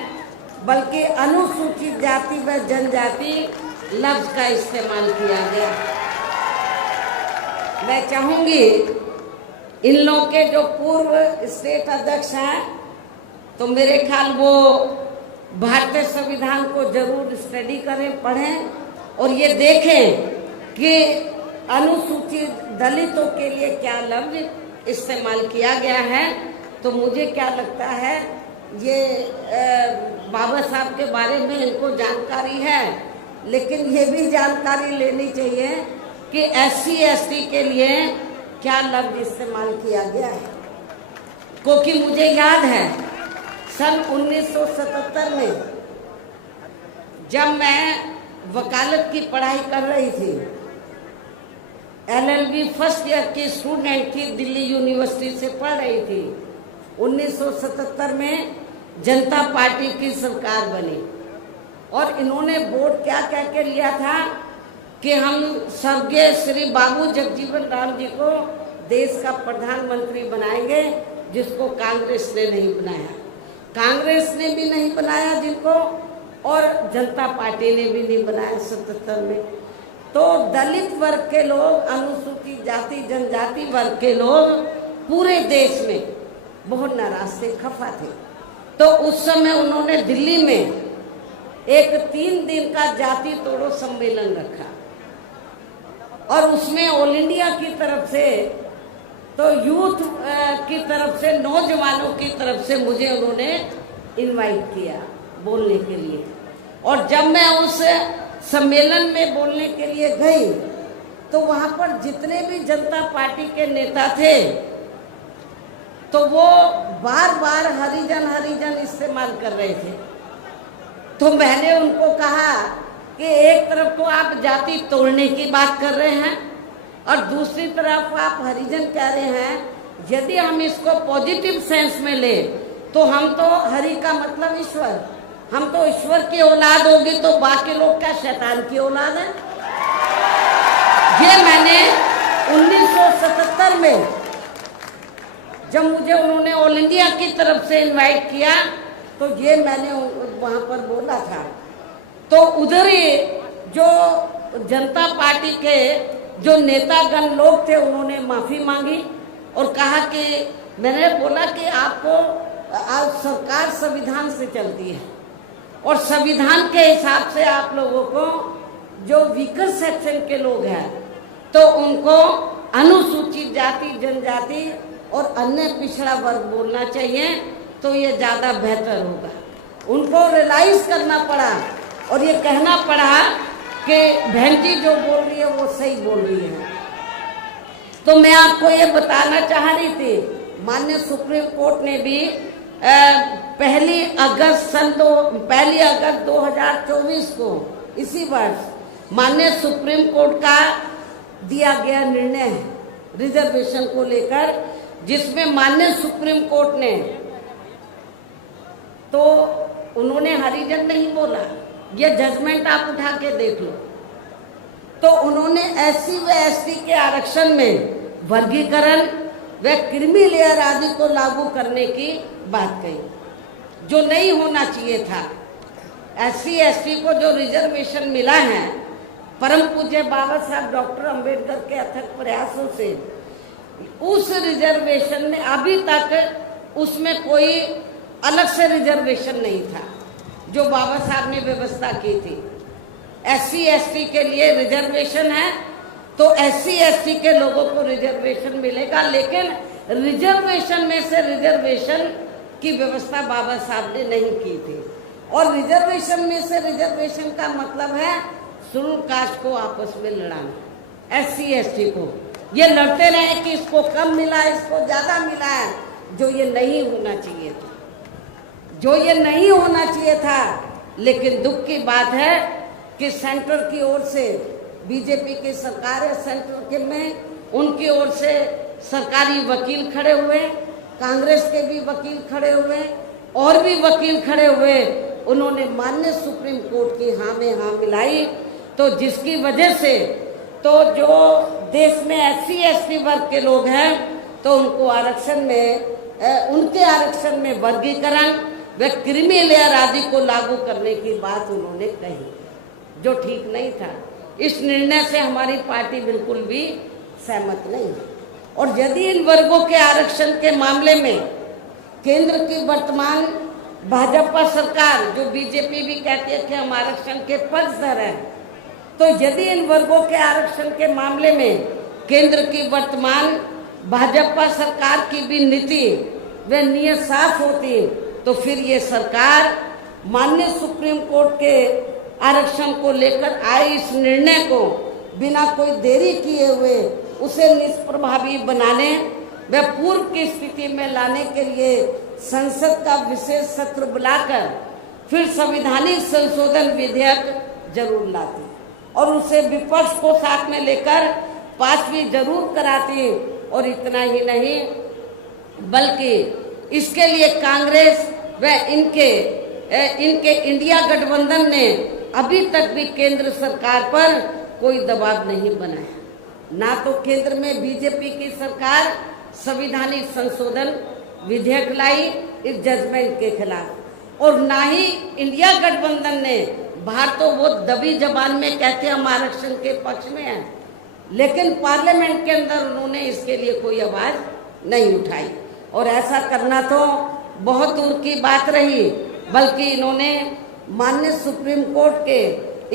बल्कि अनुसूचित जाति व जनजाति लफ्ज का इस्तेमाल किया गया। मैं चाहूंगी इन लोगों के जो पूर्व स्टेट अध्यक्ष हैं, तो मेरे ख्याल वो भारतीय संविधान को जरूर स्टडी करें, पढ़ें और ये देखें कि अनुसूचित दलितों के लिए क्या लफ्ज इस्तेमाल किया गया है। तो मुझे क्या लगता है, ये बाबा साहब के बारे में इनको जानकारी है, लेकिन ये भी जानकारी लेनी चाहिए कि SC ST के लिए क्या लफ्ज इस्तेमाल किया गया है। क्योंकि मुझे याद है सन 1977 में जब मैं वकालत की पढ़ाई कर रही थी, LLB फर्स्ट ईयर की स्टूडेंट थी, दिल्ली यूनिवर्सिटी से पढ़ रही थी। 1977 में जनता पार्टी की सरकार बनी और इन्होंने वोट क्या कह के लिया था कि हम स्वर्गीय श्री बाबू जगजीवन राम जी को देश का प्रधानमंत्री बनाएंगे, जिसको कांग्रेस ने नहीं बनाया। कांग्रेस ने भी नहीं बनाया जिनको, और जनता पार्टी ने भी नहीं बनाया 77 में। तो दलित वर्ग के लोग, अनुसूचित जाति जनजाति वर्ग के लोग पूरे देश में बहुत नाराज थे, खफा थे। तो उस समय उन्होंने दिल्ली में एक 3 दिन का जाति तोड़ो सम्मेलन रखा और उसमें ऑल इंडिया की तरफ से, तो यूथ की तरफ से, नौजवानों की तरफ से मुझे उन्होंने इनवाइट किया बोलने के लिए। और जब मैं उस सम्मेलन में बोलने के लिए गई तो वहां पर जितने भी जनता पार्टी के नेता थे तो वो बार बार हरिजन हरिजन इस्तेमाल कर रहे थे। तो मैंने उनको कहा कि एक तरफ तो आप जाति तोड़ने की बात कर रहे हैं और दूसरी तरफ आप हरिजन कह रहे हैं। यदि हम इसको पॉजिटिव सेंस में ले तो हम तो हरि का मतलब ईश्वर, हम तो ईश्वर की औलाद होगी, तो बाकी लोग क्या शैतान की औलाद है। ये मैंने 1977 में जब मुझे उन्होंने ऑल इंडिया की तरफ से इनवाइट किया तो ये मैंने वहां पर बोला था। तो उधर ही जो जनता पार्टी के जो नेतागण लोग थे उन्होंने माफी मांगी और कहा कि, मैंने बोला कि आपको आज सरकार संविधान से चलती है और संविधान के हिसाब से आप लोगों को जो वीकर सेक्शन के लोग हैं तो उनको अनुसूचित जाति जनजाति और अन्य पिछड़ा वर्ग बोलना चाहिए, तो ये ज्यादा बेहतर होगा। उनको रियलाइज करना पड़ा और ये कहना पड़ा कि बहन जी जो बोल रही है वो सही बोल रही है। तो मैं आपको ये बताना चाह रही थी, माननीय सुप्रीम कोर्ट ने भी 1 अगस्त 2024 को, इसी वर्ष, माननीय सुप्रीम कोर्ट का दिया गया निर्णय है रिजर्वेशन को लेकर, जिसमें माननीय सुप्रीम कोर्ट ने, तो उन्होंने हरिजन नहीं बोला, ये जजमेंट आप उठा के देख लो। तो उन्होंने SC व ST के आरक्षण में वर्गीकरण व क्रीमी लेयर आदि को लागू करने की बात कही, जो नहीं होना चाहिए था। SC ST को जो रिजर्वेशन मिला है परम पूज्य बाबा साहब डॉक्टर अंबेडकर के अथक प्रयासों से, उस रिजर्वेशन में अभी तक उसमें कोई अलग से रिजर्वेशन नहीं था जो बाबा साहब ने व्यवस्था की थी। SC ST के लिए रिजर्वेशन है तो SC ST के लोगों को रिजर्वेशन मिलेगा, लेकिन रिजर्वेशन में से रिजर्वेशन की व्यवस्था बाबा साहब ने नहीं की थी। और रिजर्वेशन में से रिजर्वेशन का मतलब है शेड्यूल कास्ट को आपस में लड़ाना, SC ST को ये लड़ते रहे कि इसको कम मिला, इसको ज्यादा मिला है, जो ये नहीं होना चाहिए था, जो ये नहीं होना चाहिए था। लेकिन दुख की बात है कि सेंटर की ओर से बीजेपी की सरकार है, सेंटर के में उनकी ओर से सरकारी वकील खड़े हुए, कांग्रेस के भी वकील खड़े हुए और भी वकील खड़े हुए, उन्होंने माननीय सुप्रीम कोर्ट की हाँ में हाँ मिलाई। तो जिसकी वजह से तो जो देश में SC ST वर्ग के लोग हैं तो उनको आरक्षण में, उनके आरक्षण में वर्गीकरण व क्रीमी लेयर आदि को लागू करने की बात उन्होंने कही, जो ठीक नहीं था। इस निर्णय से हमारी पार्टी बिल्कुल भी सहमत नहीं है। और यदि इन वर्गों के आरक्षण के मामले में केंद्र की वर्तमान भाजपा सरकार, जो बीजेपी भी कहती है कि हम आरक्षण के पक्षधर हैं, तो यदि इन वर्गों के आरक्षण के मामले में केंद्र की वर्तमान भाजपा सरकार की भी नीति व नीयत साफ होती, तो फिर ये सरकार माननीय सुप्रीम कोर्ट के आरक्षण को लेकर आए इस निर्णय को बिना कोई देरी किए हुए उसे निष्प्रभावी बनाने व पूर्व की स्थिति में लाने के लिए संसद का विशेष सत्र बुलाकर फिर संवैधानिक संशोधन विधेयक जरूर लाती और उसे विपक्ष को साथ में लेकर पास भी जरूर कराती। और इतना ही नहीं बल्कि इसके लिए कांग्रेस व इनके इंडिया गठबंधन ने अभी तक भी केंद्र सरकार पर कोई दबाव नहीं बनाया। ना तो केंद्र में बीजेपी की सरकार संवैधानिक संशोधन विधेयक लाई इस जजमेंट के खिलाफ, और ना ही इंडिया गठबंधन ने, बाहर तो वो दबी जबान में कहते हम आरक्षण के पक्ष में हैं, लेकिन पार्लियामेंट के अंदर उन्होंने इसके लिए कोई आवाज नहीं उठाई। और ऐसा करना तो बहुत दूर की बात रही, बल्कि इन्होंने माननीय सुप्रीम कोर्ट के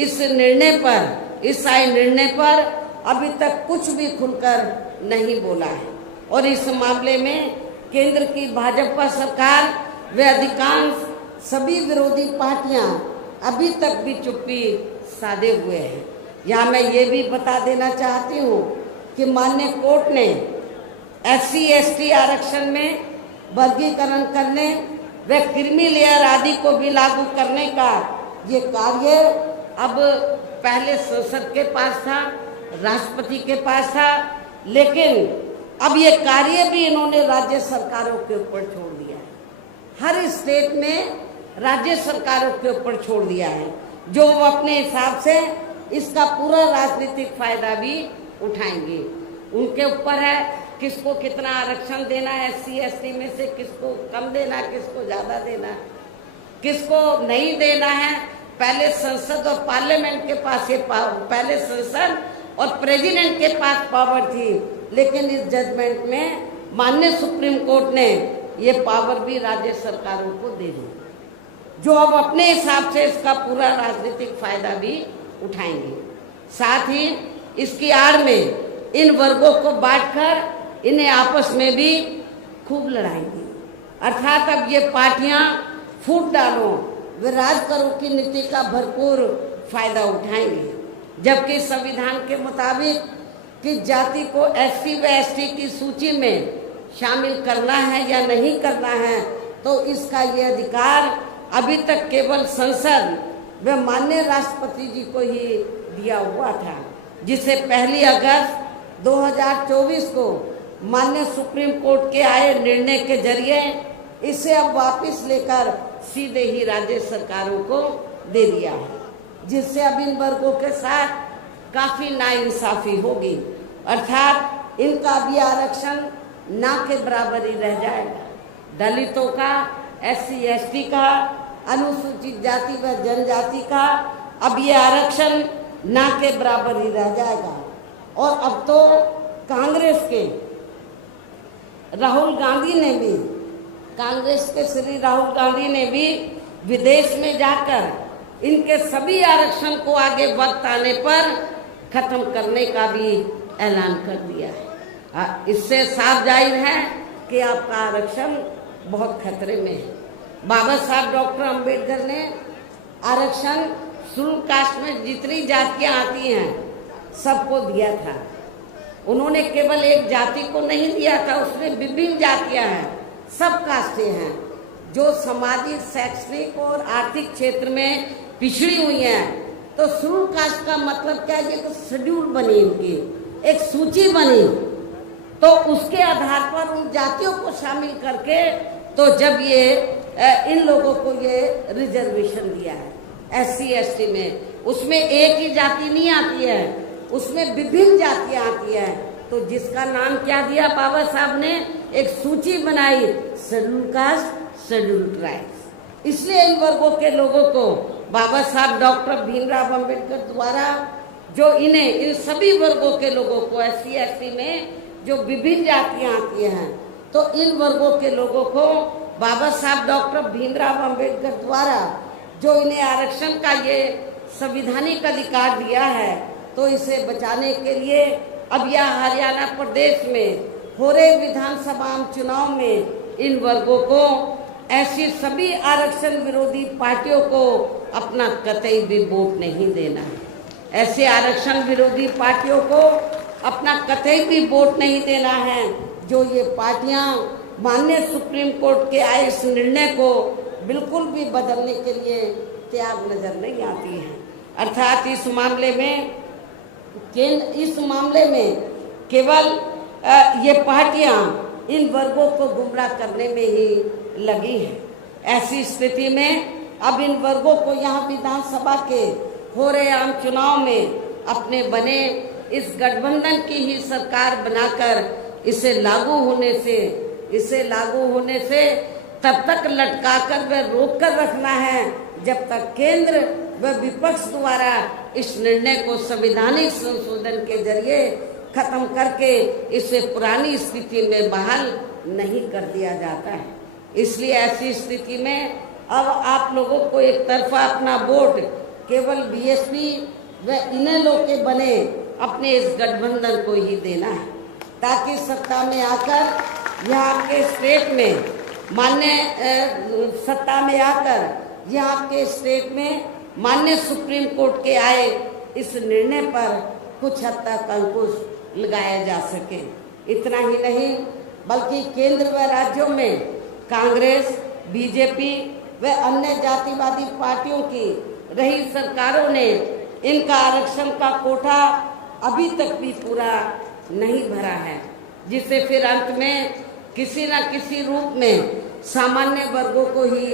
इस निर्णय पर, इस आए निर्णय पर अभी तक कुछ भी खुलकर नहीं बोला है। और इस मामले में केंद्र की भाजपा सरकार व अधिकांश सभी विरोधी पार्टियां अभी तक भी चुप्पी साधे हुए हैं। यहाँ मैं ये भी बता देना चाहती हूँ कि माननीय कोर्ट ने SC/ST आरक्षण में वर्गीकरण करने व क्रीमी लेयर आदि को भी लागू करने का ये कार्य अब पहले संसद के पास था, राष्ट्रपति के पास था, लेकिन अब ये कार्य भी इन्होंने राज्य सरकारों के ऊपर छोड़ दिया है। हर स्टेट में राज्य सरकारों के ऊपर छोड़ दिया है, जो वो अपने हिसाब से इसका पूरा राजनीतिक फायदा भी उठाएंगे। उनके ऊपर है किसको कितना आरक्षण देना है, SC/ST में से किसको कम देना, किसको ज्यादा देना, किसको नहीं देना है। पहले संसद और पार्लियामेंट के पास ये पहले संसद और प्रेसिडेंट के पास पावर थी, लेकिन इस जजमेंट में माननीय सुप्रीम कोर्ट ने ये पावर भी राज्य सरकारों को दे दी, जो अब अपने हिसाब से इसका पूरा राजनीतिक फायदा भी उठाएंगे। साथ ही इसकी आड़ में इन वर्गों को बांटकर इन्हें आपस में भी खूब लड़ाएंगे। अर्थात अब ये पार्टियां फूट डालो वे राज करो की नीति का भरपूर फायदा उठाएंगे, जबकि संविधान के मुताबिक कि जाति को SC व ST की सूची में शामिल करना है या नहीं करना है, तो इसका ये अधिकार अभी तक केवल संसद व माननीय राष्ट्रपति जी को ही दिया हुआ था, जिसे 1 अगस्त 2024 को माननीय सुप्रीम कोर्ट के आए निर्णय के जरिए इसे अब वापस लेकर सीधे ही राज्य सरकारों को दे दिया है, जिससे अब इन वर्गों के साथ काफी नाइंसाफी होगी। अर्थात इनका भी आरक्षण ना के बराबर ही रह जाएगा। दलितों का, SC/ST का, अनुसूचित जाति व जनजाति का अब ये आरक्षण ना के बराबर ही रह जाएगा। और अब तो कांग्रेस के राहुल गांधी ने भी, कांग्रेस के श्री राहुल गांधी ने भी विदेश में जाकर इनके सभी आरक्षण को आगे वक्त आने पर खत्म करने का भी ऐलान कर दिया है। इससे साफ जाहिर है कि आपका आरक्षण बहुत खतरे में है। बाबा साहब डॉक्टर अंबेडकर ने आरक्षण शेड्यूल कास्ट में जितनी जातियां आती हैं सबको दिया था। उन्होंने केवल एक जाति को नहीं दिया था, उसमें विभिन्न जातियां हैं, सब कास्टें हैं जो सामाजिक, शैक्षणिक और आर्थिक क्षेत्र में पिछड़ी हुई हैं। तो शेड्यूल कास्ट का मतलब क्या है? कि शेड्यूल बनी, इनकी एक सूची बनी, तो उसके आधार पर उन जातियों को शामिल करके तो जब ये इन लोगों को ये रिजर्वेशन दिया है SC/ST में, उसमें एक ही जाति नहीं आती है, उसमें विभिन्न जातियां आती है। तो जिसका नाम क्या दिया बाबा साहब ने, एक सूची बनाई, शेड्यूल कास्ट, शेड्यूल ट्राइब्स। इसलिए इन वर्गों के लोगों को बाबा साहब डॉक्टर भीमराव अंबेडकर द्वारा जो इन्हें, इन सभी वर्गों के लोगों को, SC ST में जो विभिन्न जातियां आती हैं, तो इन वर्गों के लोगों को बाबा साहब डॉक्टर भीमराव अंबेडकर द्वारा जो इन्हें आरक्षण का ये संवैधानिक अधिकार दिया है, तो इसे बचाने के लिए अब यह हरियाणा प्रदेश में हो रहे विधानसभा चुनाव में इन वर्गों को, ऐसी सभी आरक्षण विरोधी पार्टियों को अपना कतई भी वोट नहीं देना है। ऐसे आरक्षण विरोधी पार्टियों को अपना कतई भी वोट नहीं देना है जो ये पार्टियां माननीय सुप्रीम कोर्ट के आए इस निर्णय को बिल्कुल भी बदलने के लिए तैयार नजर नहीं आती है। अर्थात इस मामले में केवल ये पार्टियां इन वर्गों को गुमराह करने में ही लगी हैं। ऐसी स्थिति में अब इन वर्गों को यहाँ विधानसभा के हो रहे आम चुनाव में अपने बने इस गठबंधन की ही सरकार बनाकर इसे लागू होने से तब तक लटकाकर व रोक कर रखना है जब तक केंद्र व विपक्ष द्वारा इस निर्णय को संवैधानिक संशोधन के जरिए खत्म करके इसे पुरानी स्थिति में बहाल नहीं कर दिया जाता है। इसलिए ऐसी स्थिति में अब आप लोगों को एक तरफा अपना वोट केवल बीएसपी व इनेलो के बने अपने इस गठबंधन को ही देना है, ताकि सत्ता में आकर यह आपके स्टेट में माननीय सुप्रीम कोर्ट के आए इस निर्णय पर कुछ हद तक अंकुश लगाया जा सके। इतना ही नहीं बल्कि केंद्र व राज्यों में कांग्रेस, बीजेपी व अन्य जातिवादी पार्टियों की रही सरकारों ने इनका आरक्षण का कोटा अभी तक भी पूरा नहीं भरा है, जिसे फिर अंत में किसी न किसी रूप में सामान्य वर्गों को ही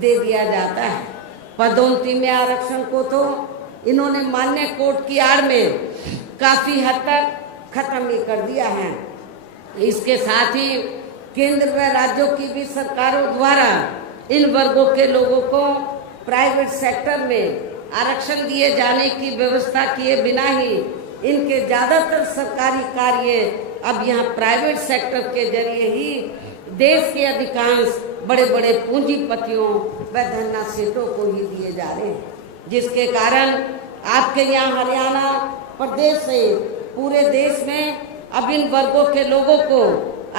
दे दिया जाता है। पदोन्नति में आरक्षण को तो इन्होंने मान्य कोर्ट की आड़ में काफी हद तक खत्म ही कर दिया है। इसके साथ ही केंद्र व राज्यों की भी सरकारों द्वारा इन वर्गों के लोगों को प्राइवेट सेक्टर में आरक्षण दिए जाने की व्यवस्था किए बिना ही इनके ज्यादातर सरकारी कार्य अब यहाँ प्राइवेट सेक्टर के जरिए ही देश के अधिकांश बड़े बड़े पूंजीपतियों व धन्ना सेठों को ही दिए जा रहे हैं, जिसके कारण आपके यहाँ हरियाणा प्रदेश से पूरे देश में अब इन वर्गों के लोगों को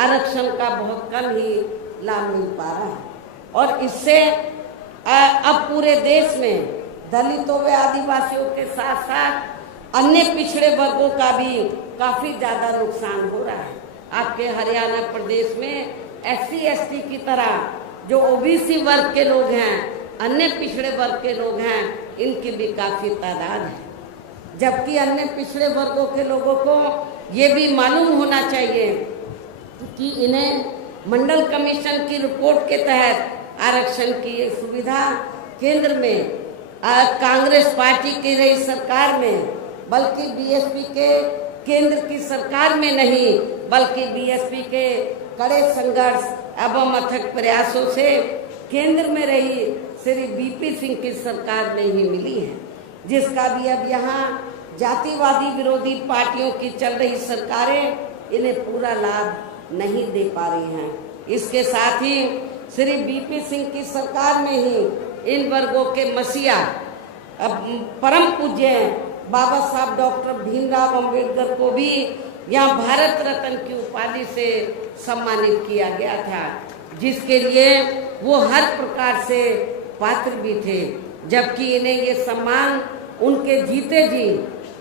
आरक्षण का बहुत कम ही लाभ मिल पा रहा है। और इससे अब पूरे देश में दलितों व आदिवासियों के साथ साथ अन्य पिछड़े वर्गों का भी काफी ज्यादा नुकसान हो रहा है। आपके हरियाणा प्रदेश में SC ST की तरह जो OBC वर्ग के लोग हैं, अन्य पिछड़े वर्ग के लोग हैं, इनकी भी काफी तादाद है, जबकि अन्य पिछड़े वर्गों के लोगों को ये भी मालूम होना चाहिए कि इन्हें मंडल कमीशन की रिपोर्ट के तहत आरक्षण की सुविधा केंद्र में कांग्रेस पार्टी की रही सरकार में, बल्कि बीएसपी के केंद्र की सरकार में नहीं, बल्कि बीएसपी के कड़े संघर्ष एवं अथक प्रयासों से केंद्र में रही श्री VP सिंह की सरकार में ही मिली है, जिसका भी अब यहाँ जातिवादी विरोधी पार्टियों की चल रही सरकारें इन्हें पूरा लाभ नहीं दे पा रही हैं। इसके साथ ही श्री VP सिंह की सरकार में ही इन वर्गों के मसीहा परम पूज्य बाबा साहब डॉक्टर भीमराव अंबेडकर को भी यहाँ भारत रत्न की उपाधि से सम्मानित किया गया था, जिसके लिए वो हर प्रकार से पात्र भी थे, जबकि इन्हें ये सम्मान उनके जीते जी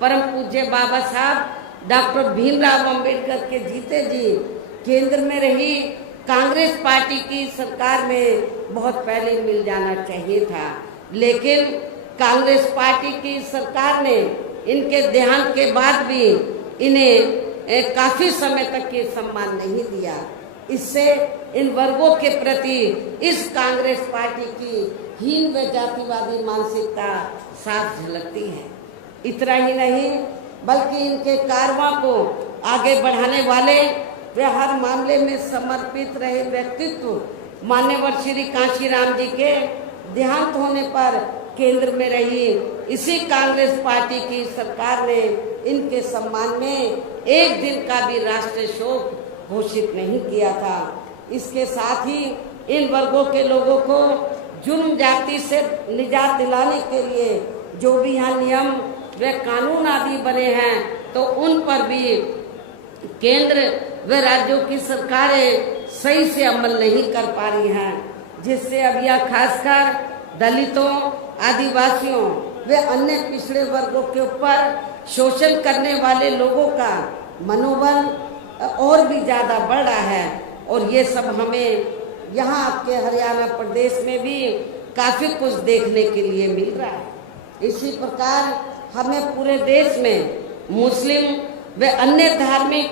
परम पूज्य बाबा साहब डॉक्टर भीमराव अंबेडकर के जीते जी केंद्र में रही कांग्रेस पार्टी की सरकार में बहुत पहले मिल जाना चाहिए था। लेकिन कांग्रेस पार्टी की सरकार ने इनके देहांत के बाद भी इन्हें काफी समय तक ये सम्मान नहीं दिया। इससे इन वर्गों के प्रति इस कांग्रेस पार्टी की हीन व जातिवादी मानसिकता साफ झलकती है। इतना ही नहीं बल्कि इनके कारवां को आगे बढ़ाने वाले वे हर मामले में समर्पित रहे व्यक्तित्व मान्यवर श्री कांशीराम जी के देहांत होने पर केंद्र में रही, इसी कांग्रेस पार्टी की सरकार ने इनके सम्मान में एक दिन का भी राष्ट्रीय शोक घोषित नहीं किया था। इसके साथ ही इन वर्गों के लोगों को जुर्म जाति से निजात दिलाने के लिए जो भी यहाँ नियम व कानून आदि बने हैं, तो उन पर भी केंद्र व राज्यों की सरकारें सही से अमल नहीं कर पा रही हैं, जिससे अब यह खासकर दलितों, आदिवासियों व अन्य पिछड़े वर्गों के ऊपर शोषण करने वाले लोगों का मनोबल और भी ज़्यादा बढ़ रहा है। और ये सब हमें यहाँ आपके हरियाणा प्रदेश में भी काफ़ी कुछ देखने के लिए मिल रहा है। इसी प्रकार हमें पूरे देश में मुस्लिम व अन्य धार्मिक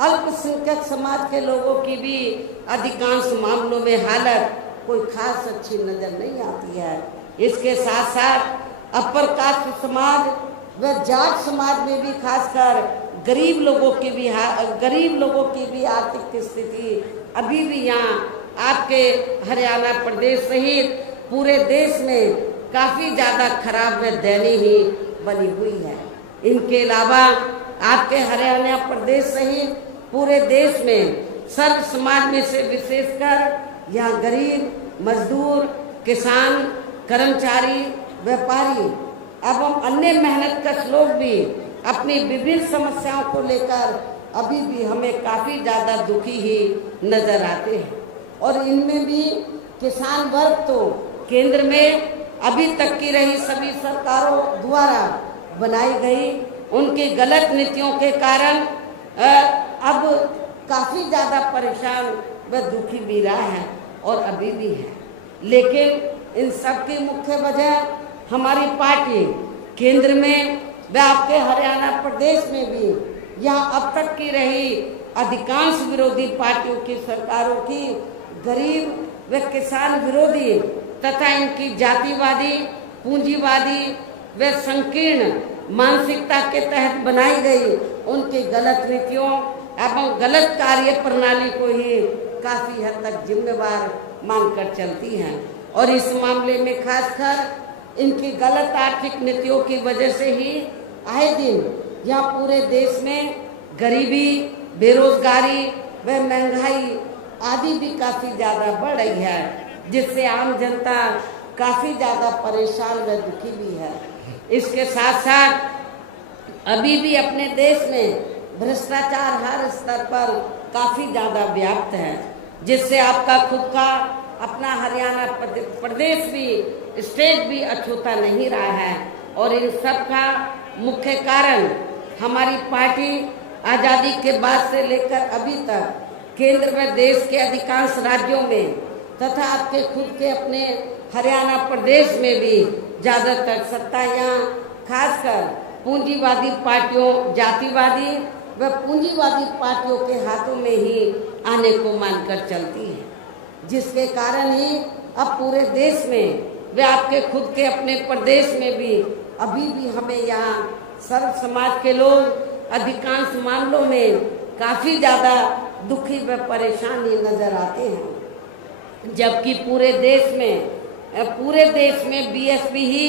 अल्पसंख्यक समाज के लोगों की भी अधिकांश मामलों में हालत कोई खास अच्छी नजर नहीं आती है। इसके साथ साथ अपर कास्ट समाज व जाट समाज में भी खासकर गरीब लोगों की भी आर्थिक स्थिति अभी भी यहाँ आपके हरियाणा प्रदेश सहित पूरे देश में काफ़ी ज़्यादा खराब व दयनीय ही बनी हुई है। इनके अलावा आपके हरियाणा प्रदेश सहित पूरे देश में सर्व समाज में से विशेषकर यहाँ गरीब, मजदूर, किसान, कर्मचारी, व्यापारी एवं अन्य मेहनतकश लोग भी अपनी विभिन्न समस्याओं को लेकर अभी भी हमें काफ़ी ज़्यादा दुखी ही नजर आते हैं। और इनमें भी किसान वर्ग तो केंद्र में अभी तक की रही सभी सरकारों द्वारा बनाई गई उनकी गलत नीतियों के कारण अब काफ़ी ज़्यादा परेशान व दुखी भी रहा है और अभी भी है। लेकिन इन सब की मुख्य वजह हमारी पार्टी केंद्र में व आपके हरियाणा प्रदेश में भी यहाँ अब तक की रही अधिकांश विरोधी पार्टियों की सरकारों की गरीब व किसान विरोधी तथा इनकी जातिवादी, पूंजीवादी व संकीर्ण मानसिकता के तहत बनाई गई उनकी गलत नीतियों एवं गलत कार्य प्रणाली को ही काफ़ी हद तक जिम्मेवार मानकर चलती हैं। और इस मामले में खासकर इनकी गलत आर्थिक नीतियों की वजह से ही आए दिन यहाँ पूरे देश में गरीबी, बेरोजगारी व महंगाई आदि भी काफ़ी ज़्यादा बढ़ रही है, जिससे आम जनता काफ़ी ज़्यादा परेशान व दुखी भी है। इसके साथ साथ अभी भी अपने देश में भ्रष्टाचार हर स्तर पर काफ़ी ज़्यादा व्याप्त है, जिससे आपका खुद का अपना हरियाणा प्रदेश भी, स्टेट भी अछूता नहीं रहा है। और इन सब का मुख्य कारण हमारी पार्टी आज़ादी के बाद से लेकर अभी तक केंद्र व देश के अधिकांश राज्यों में तथा आपके खुद के अपने हरियाणा प्रदेश में भी ज़्यादातर सत्ता यहाँ खासकर पूंजीवादी पार्टियों, जातिवादी व पूंजीवादी पार्टियों के हाथों में ही आने को मानकर चलती है, जिसके कारण ही अब पूरे देश में व आपके खुद के अपने प्रदेश में भी अभी भी हमें यहाँ सर्व समाज के लोग अधिकांश मामलों में काफ़ी ज़्यादा दुखी व परेशान ही नजर आते हैं। जबकि पूरे देश में बीएसपी ही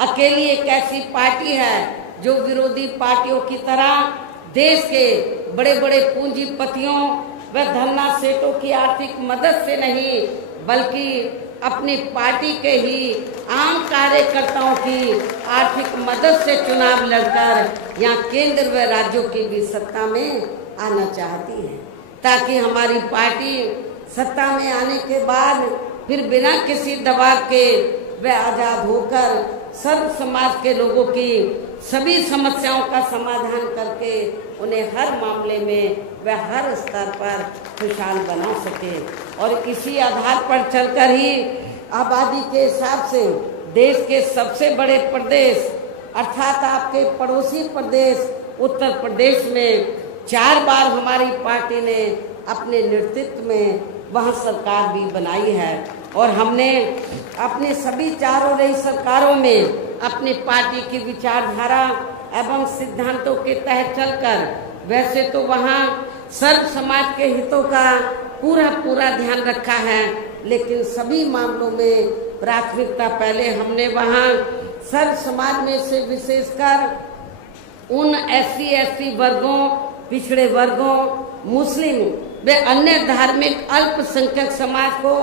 अकेली एक ऐसी पार्टी है जो विरोधी पार्टियों की तरह देश के बड़े बड़े पूंजीपतियों व धन्ना सेठों की आर्थिक मदद से नहीं बल्कि अपनी पार्टी के ही आम कार्यकर्ताओं की आर्थिक मदद से चुनाव लड़कर यहाँ केंद्र व राज्यों की भी सत्ता में आना चाहती है, ताकि हमारी पार्टी सत्ता में आने के बाद फिर बिना किसी दबाव के व आज़ाद होकर सर्व समाज के लोगों की सभी समस्याओं का समाधान करके उन्हें हर मामले में व हर स्तर पर खुशहाल बना सके। और इसी आधार पर चलकर ही आबादी के हिसाब से देश के सबसे बड़े प्रदेश अर्थात आपके पड़ोसी प्रदेश उत्तर प्रदेश में 4 बार हमारी पार्टी ने अपने नेतृत्व में वहाँ सरकार भी बनाई है। और हमने अपने सभी चारों रही सरकारों में अपनी पार्टी की विचारधारा एवं सिद्धांतों के तहत चलकर वैसे तो वहाँ सर्व समाज के हितों का पूरा ध्यान रखा है, लेकिन सभी मामलों में प्राथमिकता पहले हमने वहाँ सर्व समाज में से विशेषकर उन SC ST वर्गों, पिछड़े वर्गों, मुस्लिम व अन्य धार्मिक अल्पसंख्यक समाज को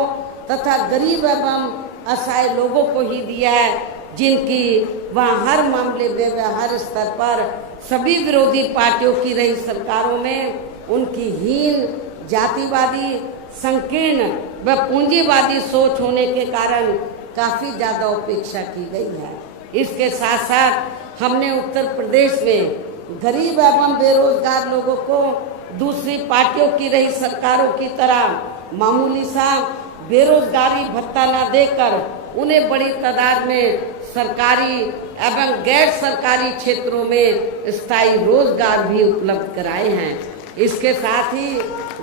तथा गरीब एवं असहाय लोगों को ही दिया है, जिनकी वहाँ हर मामले में व हर स्तर पर सभी विरोधी पार्टियों की रही सरकारों में उनकी हीन, जातिवादी, संकीर्ण व पूंजीवादी सोच होने के कारण काफ़ी ज़्यादा उपेक्षा की गई है। इसके साथ साथ हमने उत्तर प्रदेश में गरीब एवं बेरोजगार लोगों को दूसरी पार्टियों की रही सरकारों की तरह मामूली सा बेरोजगारी भत्ता न देकर उन्हें बड़ी तादाद में सरकारी एवं गैर सरकारी क्षेत्रों में स्थायी रोजगार भी उपलब्ध कराए हैं। इसके साथ ही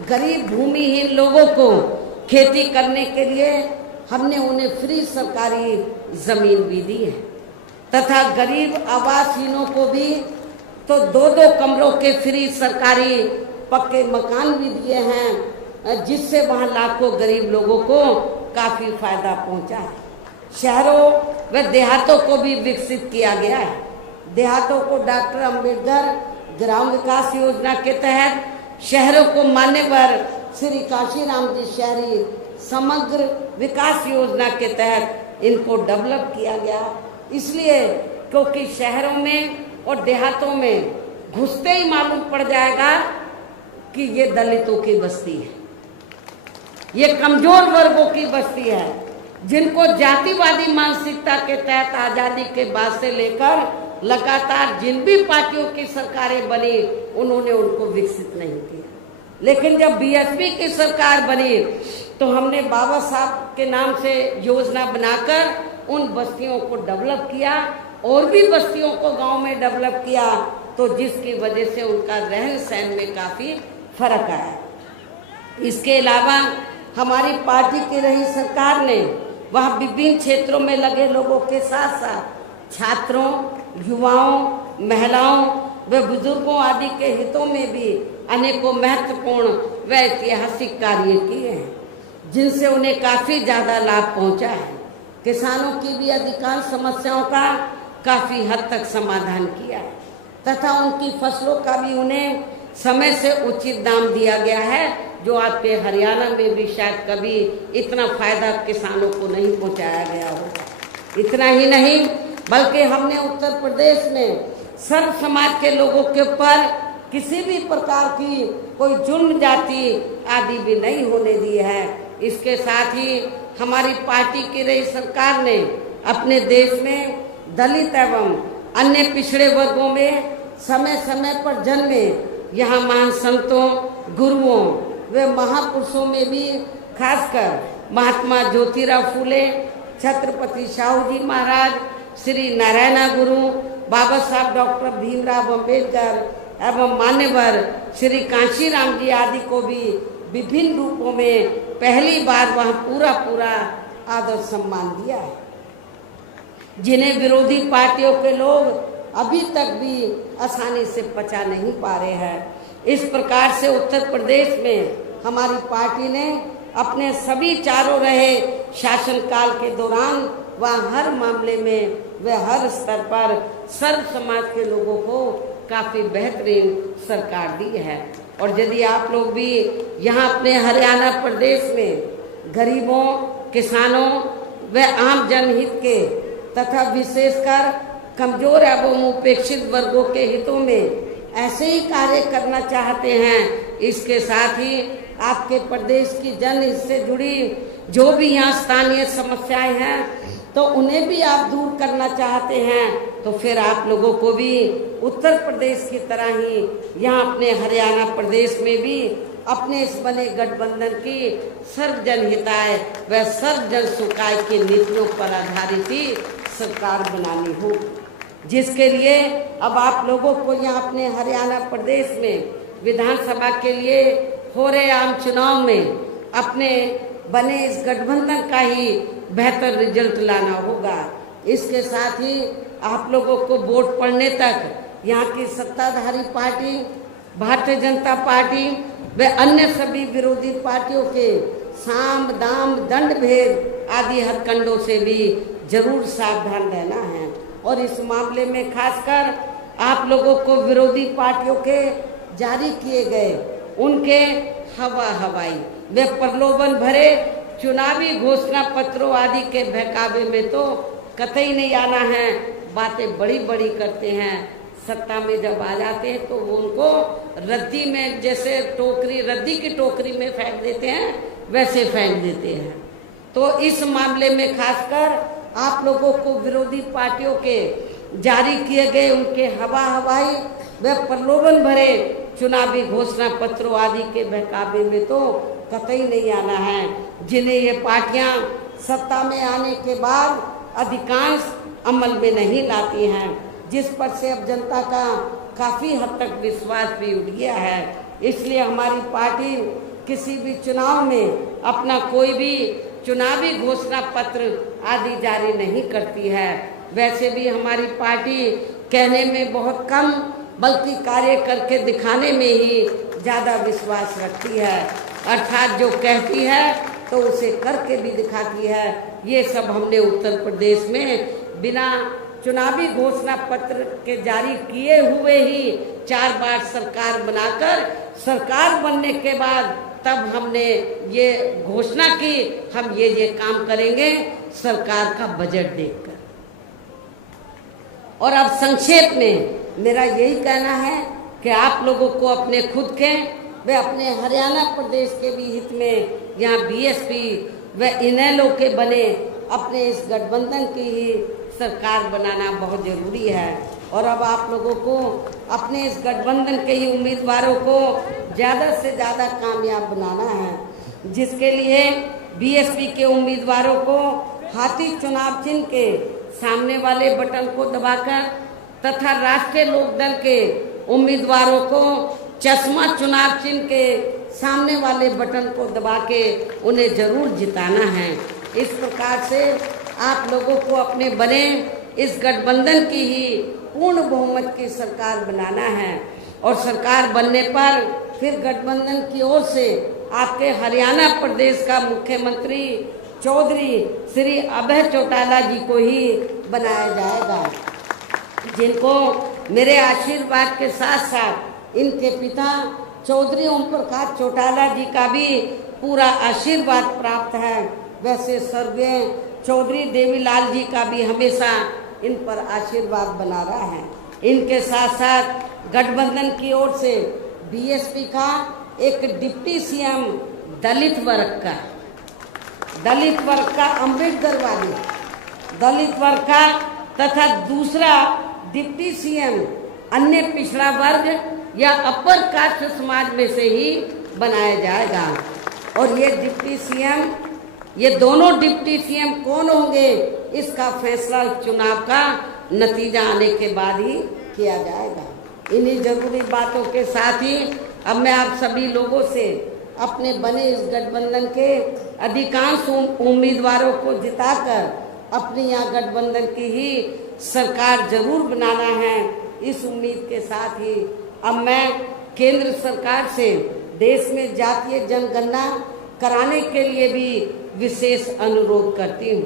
गरीब भूमिहीन लोगों को खेती करने के लिए हमने उन्हें फ्री सरकारी जमीन भी दी है तथा गरीब आवासहीनों को भी तो 2-2 कमरों के फ्री सरकारी पक्के मकान भी दिए हैं, जिससे वहाँ लाखों गरीब लोगों को काफ़ी फायदा पहुँचा है। शहरों व देहातों को भी विकसित किया गया है। देहातों को डॉक्टर अंबेडकर ग्राम विकास योजना के तहत, शहरों को मान्यवर श्री काशीराम जी शहरी समग्र विकास योजना के तहत इनको डेवलप किया गया। इसलिए क्योंकि शहरों में और देहातों में घुसते ही मालूम पड़ जाएगा कि ये दलितों की बस्ती है, ये कमजोर वर्गों की बस्ती है, जिनको जातिवादी मानसिकता के तहत आज़ादी के बाद से लेकर लगातार जिन भी पार्टियों की सरकारें बनी उन्होंने उनको विकसित नहीं किया। लेकिन जब BSP की सरकार बनी तो हमने बाबा साहब के नाम से योजना बनाकर उन बस्तियों को डेवलप किया और भी बस्तियों को गांव में डेवलप किया, तो जिसकी वजह से उनका रहन सहन में काफ़ी फर्क आया। इसके अलावा हमारी पार्टी की रही सरकार ने वह विभिन्न क्षेत्रों में लगे लोगों के साथ साथ छात्रों, युवाओं, महिलाओं व बुजुर्गों आदि के हितों में भी अनेकों महत्वपूर्ण व ऐतिहासिक कार्य किए हैं, जिनसे उन्हें काफ़ी ज़्यादा लाभ पहुंचा है। किसानों की भी अधिकांश समस्याओं का काफ़ी हद तक समाधान किया है तथा उनकी फसलों का भी उन्हें समय से उचित दाम दिया गया है, जो आपके हरियाणा में भी शायद कभी इतना फायदा किसानों को नहीं पहुंचाया गया होगा। इतना ही नहीं बल्कि हमने उत्तर प्रदेश में सर्व समाज के लोगों के ऊपर किसी भी प्रकार की कोई जुर्म जाति आदि भी नहीं होने दी है। इसके साथ ही हमारी पार्टी की रही सरकार ने अपने देश में दलित एवं अन्य पिछड़े वर्गों में समय समय पर जन्मे यहाँ महान संतों, गुरुओं व महापुरुषों में भी खासकर महात्मा ज्योतिराव फूले, छत्रपति शाहू जी महाराज, श्री नारायणा गुरु, बाबा साहब डॉक्टर भीमराव अंबेडकर एवं मान्यवर श्री काशीराम जी आदि को भी विभिन्न रूपों में पहली बार वहाँ पूरा आदर सम्मान दिया है, जिन्हें विरोधी पार्टियों के लोग अभी तक भी आसानी से पचा नहीं पा रहे हैं। इस प्रकार से उत्तर प्रदेश में हमारी पार्टी ने अपने सभी चारों रहे शासनकाल के दौरान वह हर मामले में व हर स्तर पर सर्व समाज के लोगों को काफ़ी बेहतरीन सरकार दी है। और यदि आप लोग भी यहाँ अपने हरियाणा प्रदेश में गरीबों, किसानों व आम जनहित के तथा विशेषकर कमजोर एवं उपेक्षित वर्गों के हितों में ऐसे ही कार्य करना चाहते हैं, इसके साथ ही आपके प्रदेश की जनहित से जुड़ी जो भी यहाँ स्थानीय समस्याएं हैं तो उन्हें भी आप दूर करना चाहते हैं, तो फिर आप लोगों को भी उत्तर प्रदेश की तरह ही यहाँ अपने हरियाणा प्रदेश में भी अपने इस बने गठबंधन की सर्व जनहिताय व सर्व जन सुखाय की नीतियों पर आधारित ही सरकार बनानी हो, जिसके लिए अब आप लोगों को यहाँ अपने हरियाणा प्रदेश में विधानसभा के लिए हो रहे आम चुनाव में अपने बने इस गठबंधन का ही बेहतर रिजल्ट लाना होगा। इसके साथ ही आप लोगों को वोट पड़ने तक यहाँ की सत्ताधारी पार्टी, भारतीय जनता पार्टी व अन्य सभी विरोधी पार्टियों के साम दाम दंड भेद आदि हथकंडों से भी जरूर सावधान रहना है। और इस मामले में खासकर आप लोगों को विरोधी पार्टियों के जारी किए गए उनके हवाई वे प्रलोभन भरे चुनावी घोषणा पत्रों आदि के बहकावे में तो कतई नहीं आना है। बातें बड़ी बड़ी करते हैं, सत्ता में जब आ जाते हैं तो वो उनको रद्दी में जैसे टोकरी रद्दी की टोकरी में फेंक देते हैं वैसे फेंक देते हैं। तो इस मामले में खासकर आप लोगों को विरोधी पार्टियों के जारी किए गए उनके हवाई व प्रलोभन भरे चुनावी घोषणा पत्रों आदि के बहकावे में तो कतई नहीं आना है, जिन्हें ये पार्टियां सत्ता में आने के बाद अधिकांश अमल में नहीं लाती हैं, जिस पर से अब जनता का काफी हद तक विश्वास भी उठ गया है। इसलिए हमारी पार्टी किसी भी चुनाव में अपना कोई भी चुनावी घोषणा पत्र आदि जारी नहीं करती है। वैसे भी हमारी पार्टी कहने में बहुत कम बल्कि कार्य करके दिखाने में ही ज़्यादा विश्वास रखती है, अर्थात जो कहती है तो उसे करके भी दिखाती है। ये सब हमने उत्तर प्रदेश में बिना चुनावी घोषणा पत्र के जारी किए हुए ही 4 बार सरकार बनाकर सरकार बनने के बाद तब हमने ये घोषणा की हम ये काम करेंगे सरकार का बजट देखकर। और अब संक्षेप में मेरा यही कहना है कि आप लोगों को अपने खुद के व अपने हरियाणा प्रदेश के भी हित में यहाँ बीएसपी व इनेलो के बने अपने इस गठबंधन की ही सरकार बनाना बहुत ज़रूरी है। और अब आप लोगों को अपने इस गठबंधन के ही उम्मीदवारों को ज़्यादा से ज़्यादा कामयाब बनाना है, जिसके लिए बीएसपी के उम्मीदवारों को हाथी चुनाव चिन्ह के सामने वाले बटन को दबाकर तथा राष्ट्रीय लोकदल के उम्मीदवारों को चश्मा चुनाव चिन्ह के सामने वाले बटन को दबा के उन्हें जरूर जिताना है। इस प्रकार से आप लोगों को अपने बने इस गठबंधन की ही पूर्ण बहुमत की सरकार बनाना है। और सरकार बनने पर फिर गठबंधन की ओर से आपके हरियाणा प्रदेश का मुख्यमंत्री चौधरी श्री अभय चौटाला जी को ही बनाया जाएगा, जिनको मेरे आशीर्वाद के साथ साथ इनके पिता चौधरी ओम प्रकाश चौटाला जी का भी पूरा आशीर्वाद प्राप्त है। वैसे स्वर्गीय चौधरी देवीलाल जी का भी हमेशा इन पर आशीर्वाद बना रहा है। इनके साथ साथ गठबंधन की ओर से बीएसपी का एक डिप्टी सीएम दलित वर्ग का अम्बेडकरवादी दलित वर्ग का तथा दूसरा डिप्टी सीएम अन्य पिछड़ा वर्ग या अपर कास्ट समाज में से ही बनाया जाएगा। और ये दोनों डिप्टी सीएम कौन होंगे इसका फैसला चुनाव का नतीजा आने के बाद ही किया जाएगा। इन्हीं जरूरी बातों के साथ ही अब मैं आप सभी लोगों से अपने बने इस गठबंधन के अधिकांश उम्मीदवारों को जिताकर अपनी यहाँ गठबंधन की ही सरकार जरूर बनाना है। इस उम्मीद के साथ ही अब मैं केंद्र सरकार से देश में जातीय जनगणना कराने के लिए भी विशेष अनुरोध करती हूँ,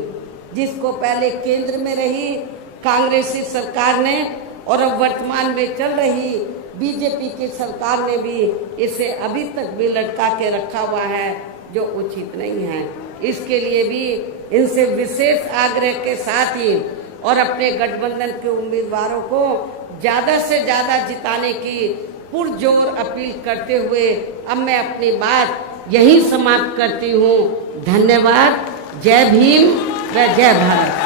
जिसको पहले केंद्र में रही कांग्रेसी सरकार ने और अब वर्तमान में चल रही बीजेपी की सरकार ने भी इसे अभी तक भी लटका के रखा हुआ है, जो उचित नहीं है। इसके लिए भी इनसे विशेष आग्रह के साथ ही और अपने गठबंधन के उम्मीदवारों को ज़्यादा से ज़्यादा जिताने की पुरजोर अपील करते हुए अब मैं अपनी बात यहीं समाप्त करती हूँ। धन्यवाद। जय भीम व जय भारत।